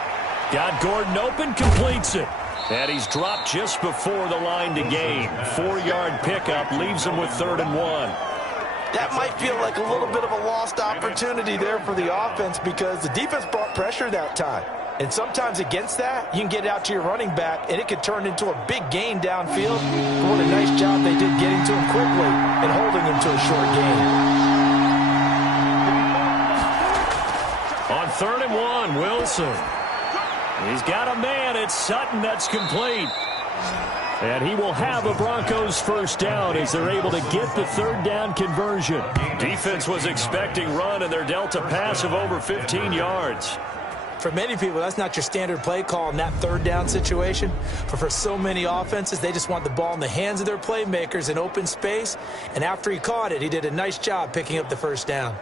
Got Gordon open, completes it. And he's dropped just before the line to gain. 4-yard pickup leaves him with 3rd and 1. that might feel like a little bit of a lost opportunity there for the offense because the defense brought pressure that time. And sometimes against that, you can get it out to your running back, and it could turn into a big gain downfield. But what a nice job they did getting to him quickly and holding him to a short gain. On 3rd and 1, Wilson. He's got a man. It's Sutton that's complete. And he will have a Broncos first down as they're able to get the 3rd down conversion. Defense was expecting run, and they're dealt a pass of over 15 yards. For many people, that's not your standard play call in that 3rd down situation. But for so many offenses, they just want the ball in the hands of their playmakers in open space. And after he caught it, he did a nice job picking up the first down.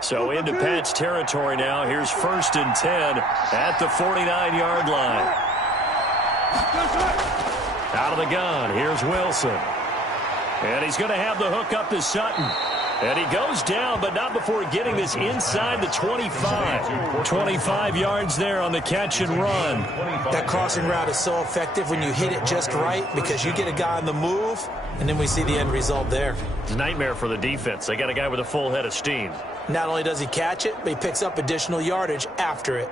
So into Pat's territory now. Here's 1st and 10 at the 49-yard line. Out of the gun, here's Wilson. And he's going to have the hook up to Sutton. And he goes down, but not before getting this inside the 25. 25 yards there on the catch and run. That crossing route is so effective when you hit it just right because you get a guy on the move, and then we see the end result there. It's a nightmare for the defense. They got a guy with a full head of steam. Not only does he catch it, but he picks up additional yardage after it.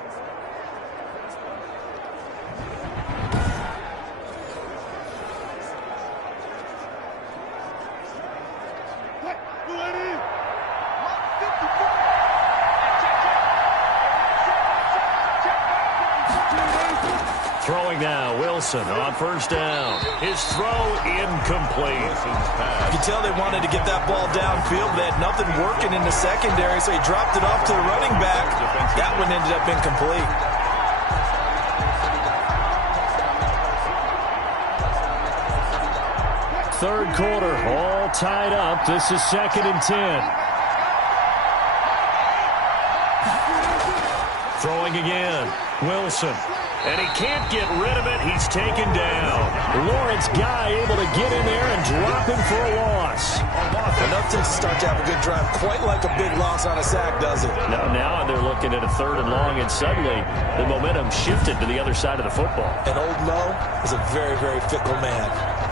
Throwing now, Wilson on 1st down. His throw incomplete. You can tell they wanted to get that ball downfield. They had nothing working in the secondary, so he dropped it off to the running back. That one ended up incomplete. Third quarter, all tied up. This is 2nd and 10. Throwing again, Wilson. And he can't get rid of it. He's taken down. Lawrence Guy able to get in there and drop him for a loss. Enough to start to have a good drive. Quite like a big loss on a sack, does it? Now they're looking at a 3rd and long, and suddenly the momentum shifted to the other side of the football. And Old Mo is a very, very fickle man.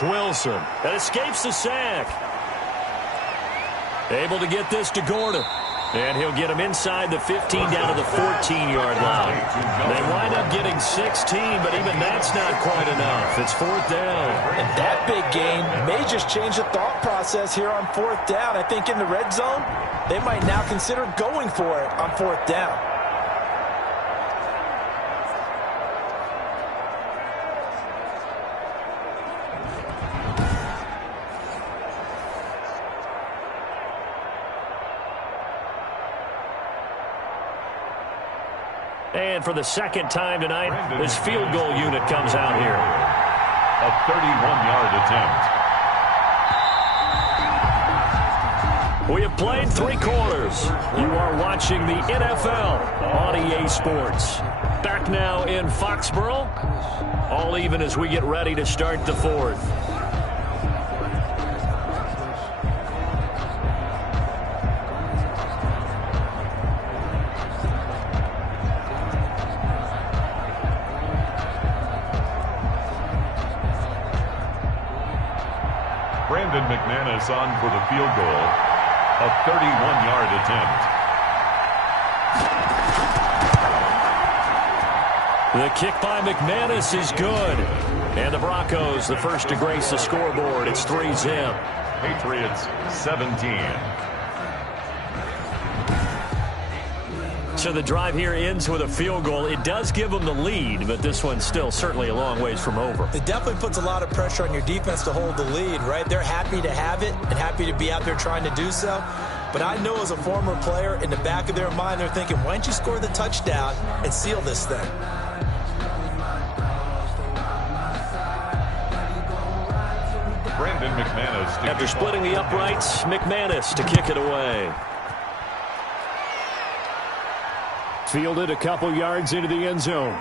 Wilson that escapes the sack. Able to get this to Gordon. And he'll get him inside the 15 down to the 14-yard line. They wind up getting 16, but even that's not quite enough. It's 4th down. And that big gain may just change the thought process here on 4th down. I think in the red zone, they might now consider going for it on 4th down. And for the 2nd time tonight, this field goal unit comes out here. A 31-yard attempt. We have played 3 quarters. You are watching the NFL on EA Sports. Back now in Foxborough. All even as we get ready to start the 4th. McManus on for the field goal. A 31-yard attempt. The kick by McManus is good. And the Broncos, the first to grace the scoreboard. It's 3-zip. Patriots 17. So the drive here ends with a field goal. It does give them the lead, but this one's still certainly a long ways from over. It definitely puts a lot of pressure on your defense to hold the lead, right? They're happy to have it and happy to be out there trying to do so. But I know as a former player, in the back of their mind, they're thinking, why don't you score the touchdown and seal this thing? Brandon McManus. After splitting the uprights, McManus to kick it away. Fielded a couple yards into the end zone.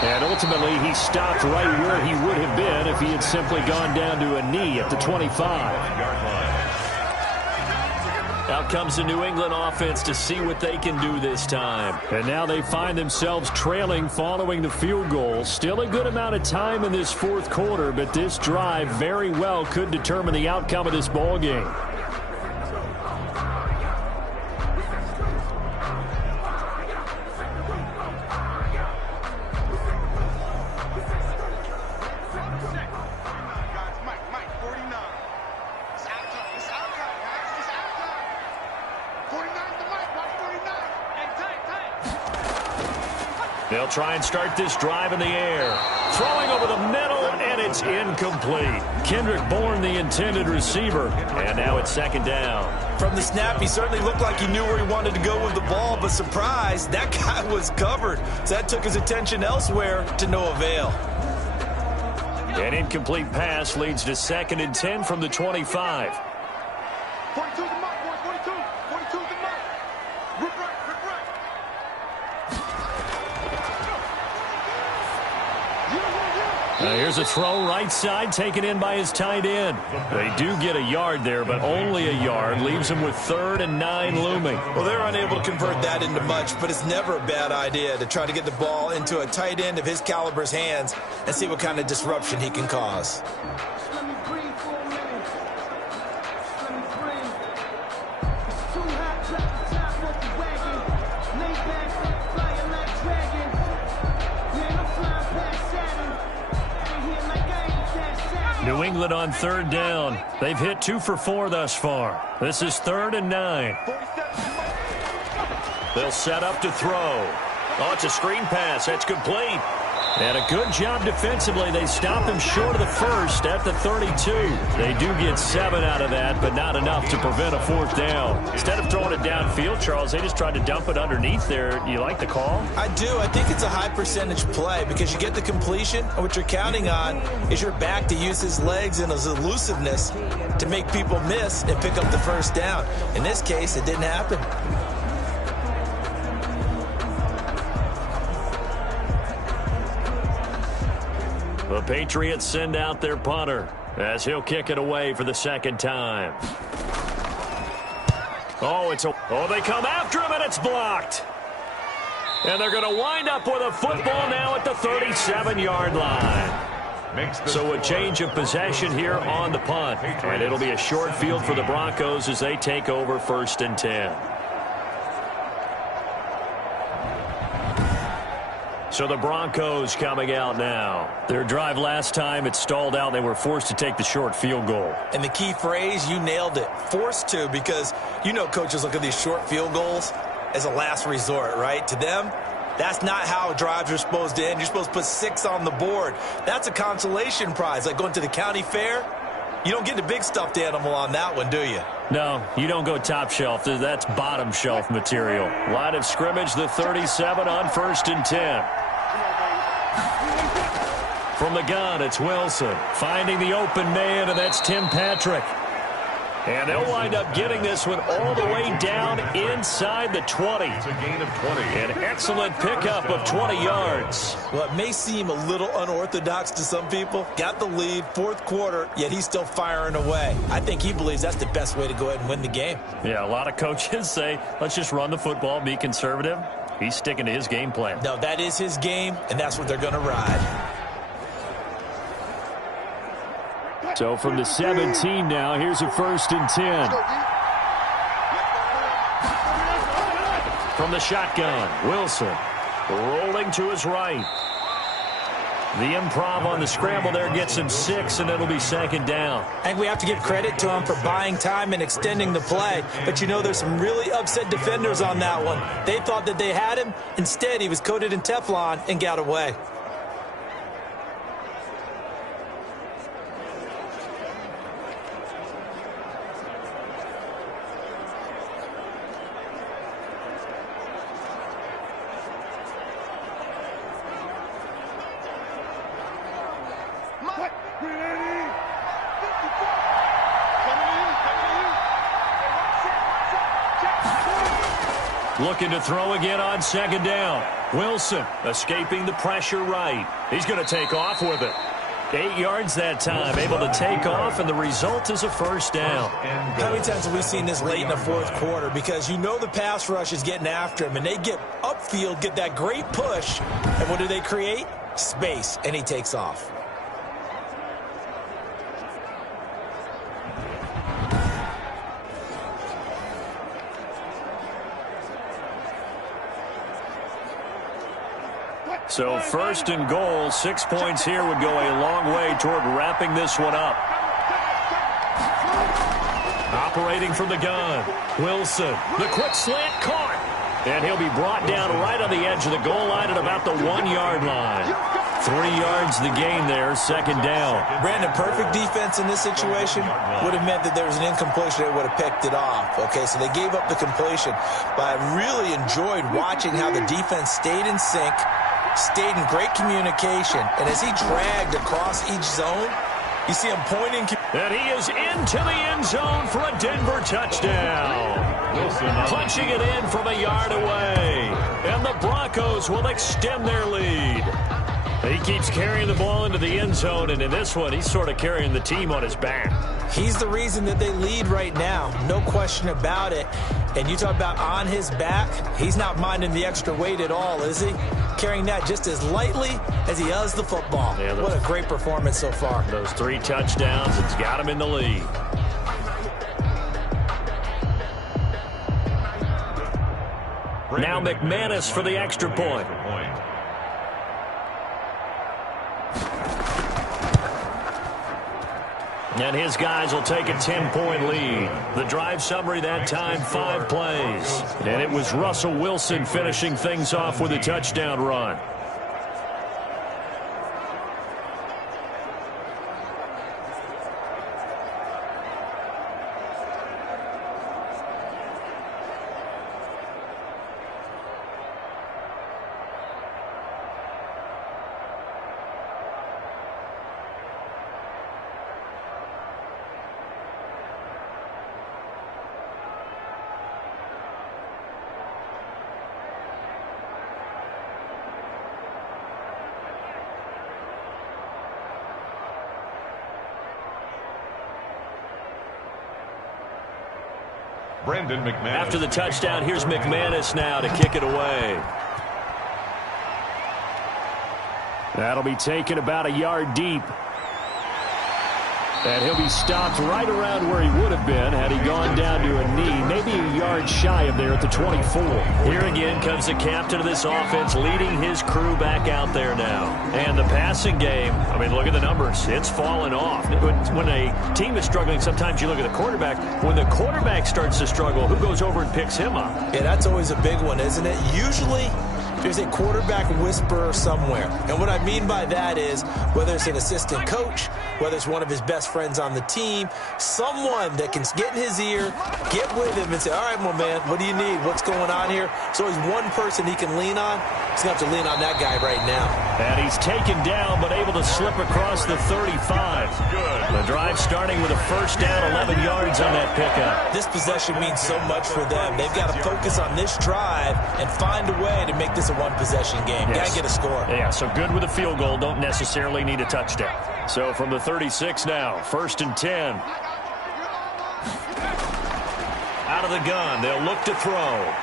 And ultimately, he stopped right where he would have been if he had simply gone down to a knee at the 25. Out comes the New England offense to see what they can do this time. And now they find themselves trailing following the field goal. Still a good amount of time in this fourth quarter, but this drive very well could determine the outcome of this ball game. They'll try and start this drive in the air. Throwing over the middle, and it's incomplete. Kendrick Bourne, the intended receiver. And now it's second down. From the snap, he certainly looked like he knew where he wanted to go with the ball, but surprise, that guy was covered. So that took his attention elsewhere to no avail. An incomplete pass leads to 2nd and 10 from the 25. 42 the mark, boys. 42. 42 the mark. Rip right. Here's a throw right side taken in by his tight end. They do get a yard there, but only a yard. Leaves them with 3rd and 9 looming. Well, they're unable to convert that into much, but it's never a bad idea to try to get the ball into a tight end of his caliber's hands and see what kind of disruption he can cause. Let me breathe for a minute. Let me breathe. It's too hot, drop the top off the wagon. Lay back, flying like dragon. Man, I'm flying past Saturn. Ain't here like I ain't that Saturn. New England on 3rd down. They've hit 2 for 4 thus far. This is 3rd and 9. They'll set up to throw. Oh, it's a screen pass. That's complete. And a good job defensively. They stop him short of the first at the 32. They do get 7 out of that, but not enough to prevent a 4th down. Instead of throwing it downfield, Charles, they just tried to dump it underneath there. You like the call? I do. I think it's a high percentage play because you get the completion, and what you're counting on is your back to use his legs and his elusiveness to make people miss and pick up the 1st down. In this case, it didn't happen. The Patriots send out their punter as he'll kick it away for the 2nd time. They come after him, and it's blocked. And they're going to wind up with a football now at the 37-yard line. So a change of possession here on the punt. And it'll be a short field for the Broncos as they take over 1st and 10. So the Broncos coming out now. Their drive last time, it stalled out. They were forced to take the short field goal. And the key phrase, you nailed it, forced to, because you know coaches look at these short field goals as a last resort, right? To them, that's not how drives are supposed to end. You're supposed to put 6 on the board. That's a consolation prize, like going to the county fair. You don't get the big stuffed animal on that one, do you? No, you don't go top shelf. That's bottom shelf material. Line of scrimmage, the 37 on 1st and 10. From the gun, it's Wilson finding the open man, and that's Tim Patrick. And they'll wind up getting this one all the way down inside the 20. It's a gain of 20. An excellent pickup of 20 yards. Well, it may seem a little unorthodox to some people. Got the lead, 4th quarter, yet he's still firing away. I think he believes that's the best way to go ahead and win the game. Yeah, a lot of coaches say, let's just run the football, be conservative. He's sticking to his game plan. No, that is his game, and that's what they're going to ride. So from the 17 now, here's a 1st and 10. From the shotgun, Wilson rolling to his right. The improv on the scramble there gets him 6, and it'll be 2nd down. I think we have to give credit to him for buying time and extending the play. But, you know, there's some really upset defenders on that one. They thought that they had him. Instead, he was coated in Teflon and got away. Looking to throw again on second down. Wilson escaping the pressure right. He's going to take off with it. 8 yards that time, able to take off, and the result is a first down. How many times have we seen this late in the fourth quarter? Because you know the pass rush is getting after him, and they get upfield, get that great push, and what do they create? Space, and he takes off. So first and goal, 6 points here would go a long way toward wrapping this one up. Operating from the gun, Wilson, the quick slant caught. And he'll be brought down right on the edge of the goal line at about the 1 yard line. 3 yards the gain there, second down. Brandon, perfect defense in this situation would have meant that there was an incompletion that would have picked it off. Okay, so they gave up the completion. But I really enjoyed watching how the defense stayed in sync, stayed in great communication, and as he dragged across each zone, you see him pointing. And he is into the end zone for a Denver touchdown. Punching it in from a yard away. And the Broncos will extend their lead. He keeps carrying the ball into the end zone, and in this one, he's sort of carrying the team on his back. He's the reason that they lead right now, no question about it. And you talk about on his back, he's not minding the extra weight at all, is he? Carrying that just as lightly as he does the football. Yeah, what a great performance so far. Those 3 touchdowns, it's got him in the lead. Now McManus for the extra point. And his guys will take a 10-point lead. The drive summary that time, 5 plays. And it was Russell Wilson finishing things off with a touchdown run. Brandon McManus. After the touchdown, here's McManus now to kick it away. That'll be taken about a yard deep. And he'll be stopped right around where he would have been had he gone down to a knee, maybe a yard shy of there at the 24. Here again comes the captain of this offense leading his crew back out there now. And the passing game, I mean, look at the numbers. It's fallen off. When a team is struggling, sometimes you look at the quarterback. When the quarterback starts to struggle, who goes over and picks him up? Yeah, that's always a big one, isn't it? Usually there's a quarterback whisperer somewhere. And what I mean by that is whether it's an assistant coach, whether it's one of his best friends on the team, someone that can get in his ear, get with him and say, all right, my man, what do you need? What's going on here? So he's one person he can lean on. He's going to have to lean on that guy right now. And he's taken down but able to slip across the 35. The drive starting with a first down, 11 yards on that pickup. This possession means so much for them. They've got to focus on this drive and find a way to make this a one-possession game. Yes. Got to get a score. Yeah, so good with a field goal. Don't necessarily need a touchdown. So from the 36 now, first and 10. Out of the gun, they'll look to throw.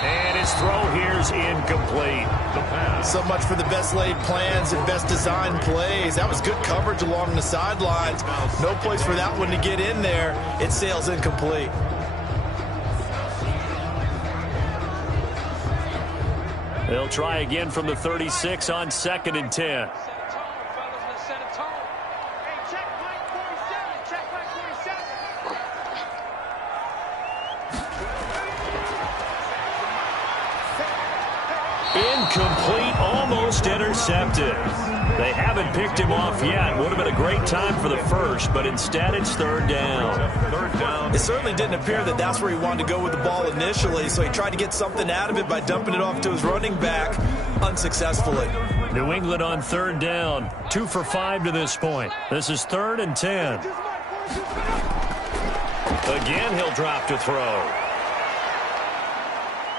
And his throw here's incomplete. So much for the best laid plans and best designed plays. That was good coverage along the sidelines. No place for that one to get in there. It sails incomplete. They'll try again from the 36 on second and 10. Incomplete, almost intercepted. They haven't picked him off yet. Would have been a great time for the first, but instead it's third down. It certainly didn't appear that that's where he wanted to go with the ball initially, so he tried to get something out of it by dumping it off to his running back unsuccessfully. New England on third down. 2 for 5 to this point. This is 3rd and 10. Again, he'll drop to throw.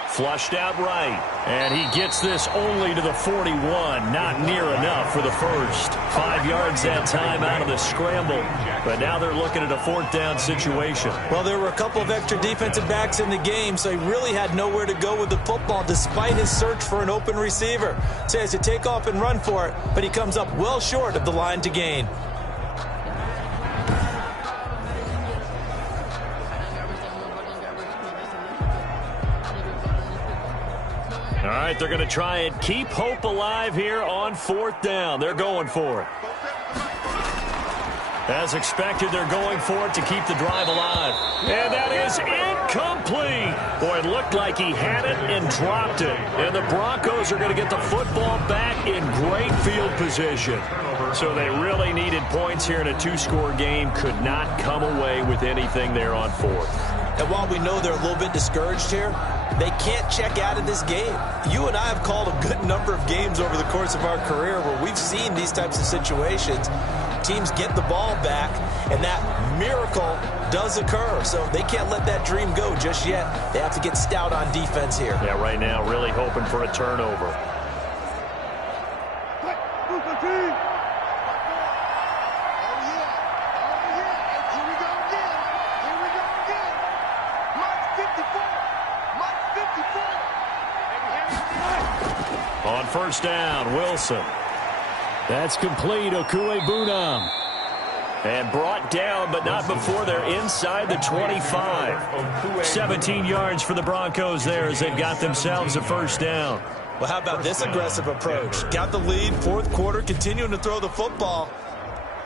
Flushed out right. And he gets this only to the 41. Not near enough for the first. 5 yards that time out of the scramble. But now they're looking at a 4th down situation. Well, there were a couple of extra defensive backs in the game, so he really had nowhere to go with the football despite his search for an open receiver. So he has to take off and run for it, but he comes up well short of the line to gain. All right, they're going to try and keep hope alive here on 4th down. They're going for it. As expected, they're going for it to keep the drive alive. And that is incomplete. Boy, it looked like he had it and dropped it. And the Broncos are going to get the football back in great field position. So they really needed points here in a 2-score game. Could not come away with anything there on 4th. And while we know they're a little bit discouraged here, they can't check out of this game. You and I have called a good number of games over the course of our career where we've seen these types of situations. Teams get the ball back, and that miracle does occur. So they can't let that dream go just yet. They have to get stout on defense here. Yeah, right now really hoping for a turnover. On 1st down, Wilson. That's complete, Okuebunam. And brought down, but not before they're inside the 25. 17 yards for the Broncos there as they've got themselves a 1st down. Well, how about this aggressive approach? Got the lead, 4th quarter, continuing to throw the football.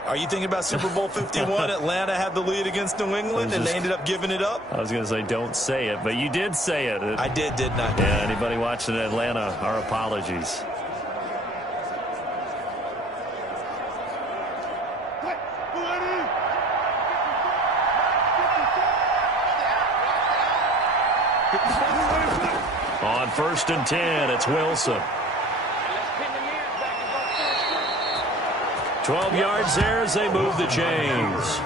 Are you thinking about Super Bowl 51? Atlanta had the lead against New England, and they ended up giving it up? I was going to say don't say it, but you did say it. I did, didn't I? Yeah, anybody watching Atlanta, our apologies. On 1st and 10, it's Wilson. 12 yards there as they move the chains.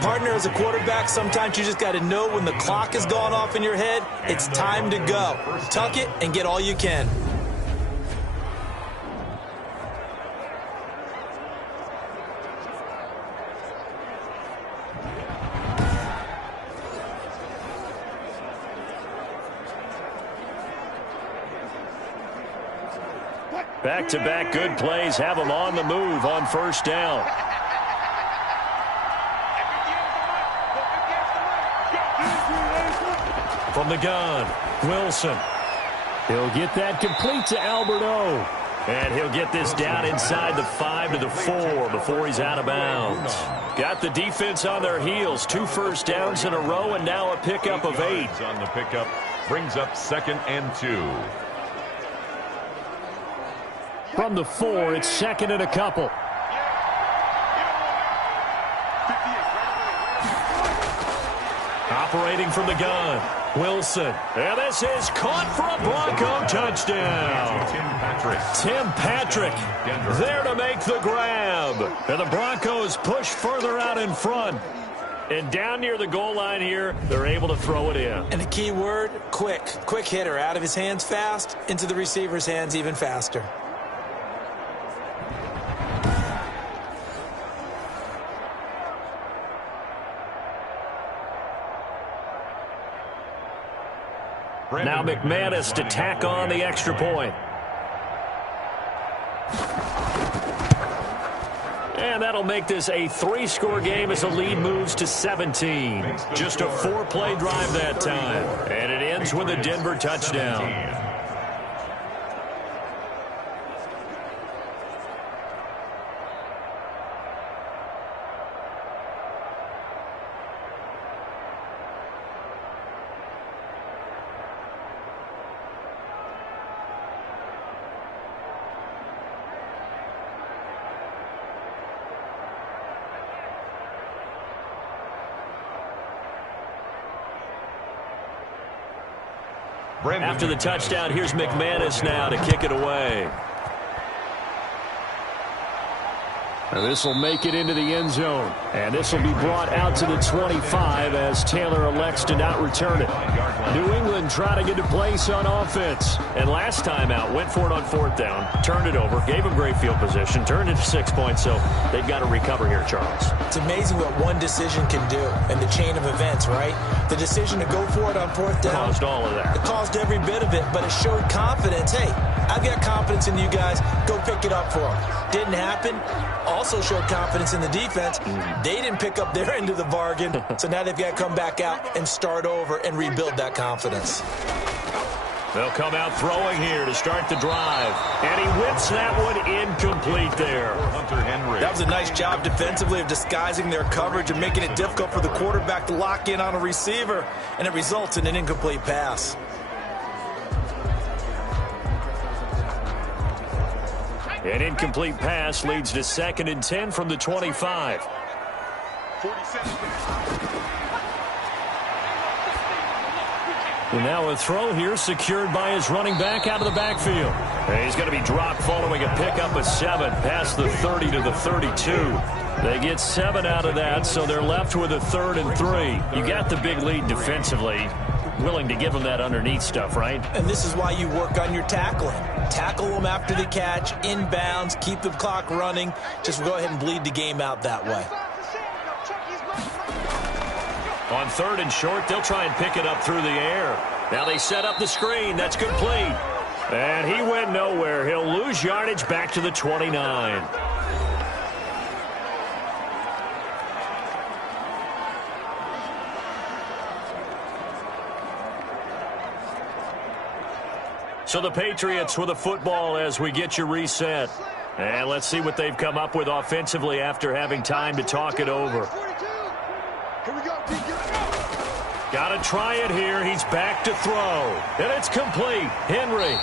Partner, as a quarterback, sometimes you just got to know when the clock has gone off in your head, it's time to go. Tuck it and get all you can. Back-to-back good plays have them on the move on 1st down. From the gun, Wilson. He'll get that complete to Alberto. And he'll get this down inside the 5 to the 4 before he's out of bounds. Got the defense on their heels. 2 1st downs in a row and now a pickup of 8. On the pickup brings up 2nd and 2. From the 4, it's 2nd and a couple. Operating from the gun, Wilson. And this is caught for a Bronco touchdown. Tim Patrick there to make the grab. And the Broncos push further out in front. And down near the goal line here, they're able to throw it in. And the key word, quick. Quick hitter. Out of his hands fast, into the receiver's hands even faster. Now McManus to tack on the extra point. And that'll make this a 3-score game as the lead moves to 17. Just a 4-play drive that time. And it ends with a Denver touchdown. After the touchdown, here's McManus now to kick it away. And this will make it into the end zone. And this will be brought out to the 25 as Taylor elects to not return it. New England trying to get to place on offense. And last time out, went for it on 4th down, turned it over, gave them great field position, turned it to 6 points, so they've got to recover here, Charles. It's amazing what one decision can do in the chain of events, right? The decision to go for it on 4th down. Caused all of that. It caused every bit of it, but it showed confidence. Hey, I've got confidence in you guys. Go pick it up for them. Didn't happen. Also showed confidence in the defense. They didn't pick up their end of the bargain, so now they've got to come back out and start over and rebuild that confidence. They'll come out throwing here to start the drive. And he whips that one incomplete there. That was a nice job defensively of disguising their coverage and making it difficult for the quarterback to lock in on a receiver, and it results in an incomplete pass. An incomplete pass leads to 2nd and 10 from the 25. 47. And now a throw here secured by his running back out of the backfield. And he's going to be dropped following a pickup of 7 past the 30 to the 32. They get 7 out of that, so they're left with a 3rd and 3. You got the big lead defensively. Willing to give them that underneath stuff, right? And this is why you work on your tackling. Tackle them after the catch, inbounds, keep the clock running. Just go ahead and bleed the game out that way. On 3rd and short, they'll try and pick it up through the air. Now they set up the screen. That's complete. And he went nowhere. He'll lose yardage back to the 29. So the Patriots with a football as we get you reset. And let's see what they've come up with offensively after having time to talk it over. Here we go, Got to try it here. He's back to throw. And it's complete. Henry.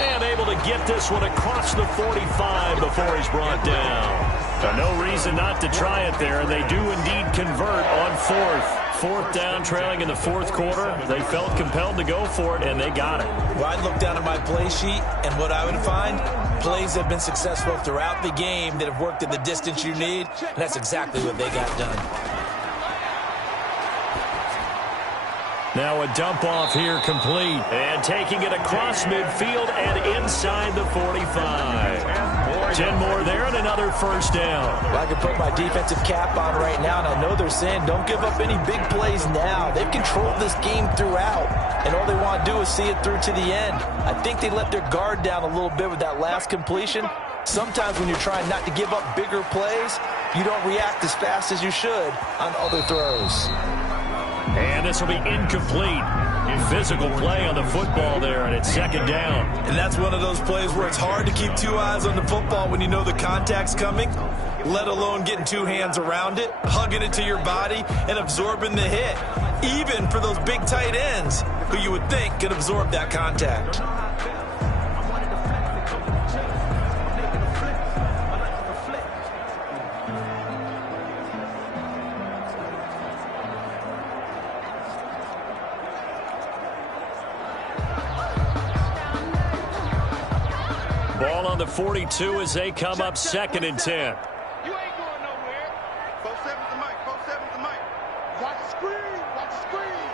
And able to get this one across the 45 before he's brought down. No reason not to try it there. And they do indeed convert on 4th. 4th down, trailing in the 4th quarter. They felt compelled to go for it, and they got it. Well, I'd look down at my play sheet, and what I would find, plays have been successful throughout the game that have worked at the distance you need, and that's exactly what they got done. Now a dump off here complete. And taking it across midfield and inside the 45. 10 more there and another 1st down. Well, I can put my defensive cap on right now, and I know they're saying don't give up any big plays now. They've controlled this game throughout, and all they want to do is see it through to the end. I think they let their guard down a little bit with that last completion. Sometimes when you're trying not to give up bigger plays, you don't react as fast as you should on other throws. And this will be incomplete. Physical play on the football there, and it's 2nd down. And that's one of those plays where it's hard to keep 2 eyes on the football when you know the contact's coming, let alone getting 2 hands around it, hugging it to your body, and absorbing the hit, even for those big tight ends who you would think could absorb that contact. Ball on the 42 as they come up 2nd and 10. You ain't going nowhere. 4-7's the mic. 4-7's the mic. Watch the screen. Watch the screen.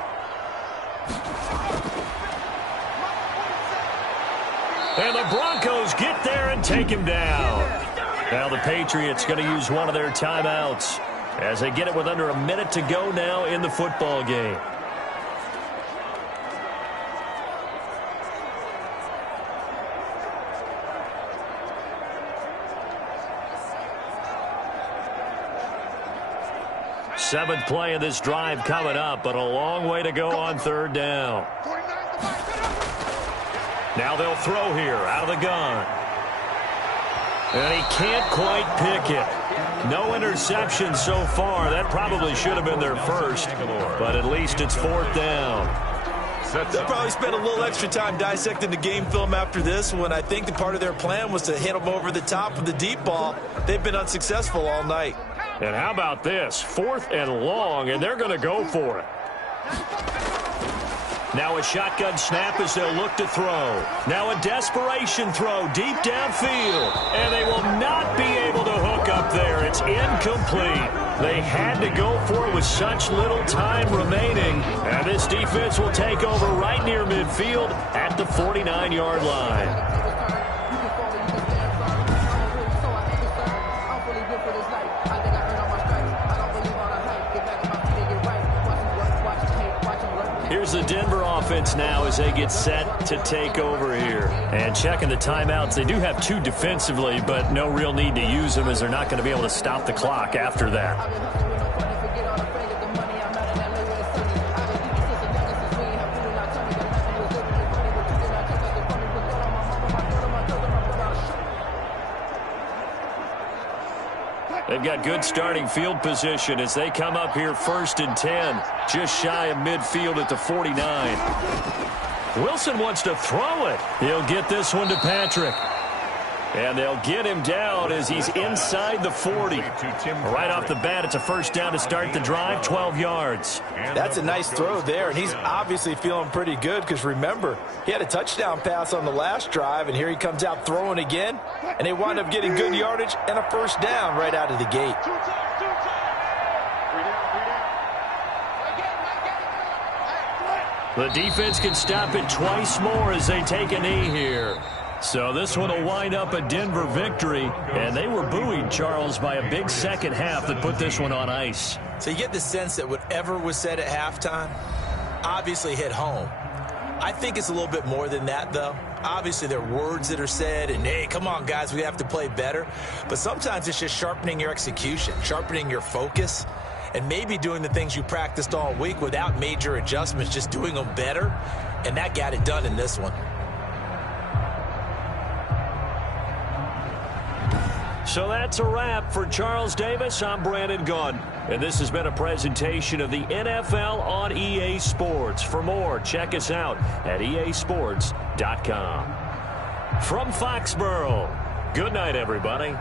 And the Broncos get there and take him down. Now the Patriots going to use one of their timeouts as they get it with under a minute to go now in the football game. Seventh play of this drive coming up, but a long way to go on 3rd down. Now they'll throw here out of the gun. And he can't quite pick it. No interception so far. That probably should have been their first, but at least it's 4th down. They'll probably spend a little extra time dissecting the game film after this one. I think the part of their plan was to hit them over the top with the deep ball. They've been unsuccessful all night. And how about this? 4th and long, and they're going to go for it. Now a shotgun snap as they'll look to throw. Now a desperation throw deep downfield. And they will not be able to hook up there. It's incomplete. They had to go for it with such little time remaining. And this defense will take over right near midfield at the 49-yard line. Here's the Denver offense now as they get set to take over here. And checking the timeouts, they do have 2 defensively, but no real need to use them as they're not going to be able to stop the clock after that. They've got good starting field position as they come up here 1st and 10, just shy of midfield at the 49. Wilson wants to throw it. He'll get this one to Patrick. And they'll get him down as he's inside the 40. Right off the bat, it's a first down to start the drive, 12 yards. That's a nice throw there, and he's obviously feeling pretty good because, remember, he had a touchdown pass on the last drive, and here he comes out throwing again, and they wind up getting good yardage and a first down right out of the gate. The defense can stop it twice more as they take a knee here. So this one will wind up a Denver victory, and they were buoyed, Charles, by a big second half that put this one on ice. So you get the sense that whatever was said at halftime obviously hit home. I think it's a little bit more than that, though. Obviously, there are words that are said, and, hey, come on, guys, we have to play better. But sometimes it's just sharpening your execution, sharpening your focus, and maybe doing the things you practiced all week without major adjustments, just doing them better, and that got it done in this one. So that's a wrap for Charles Davis. I'm Brandon Gunn, and this has been a presentation of the NFL on EA Sports. For more, check us out at easports.com. From Foxborough, good night, everybody.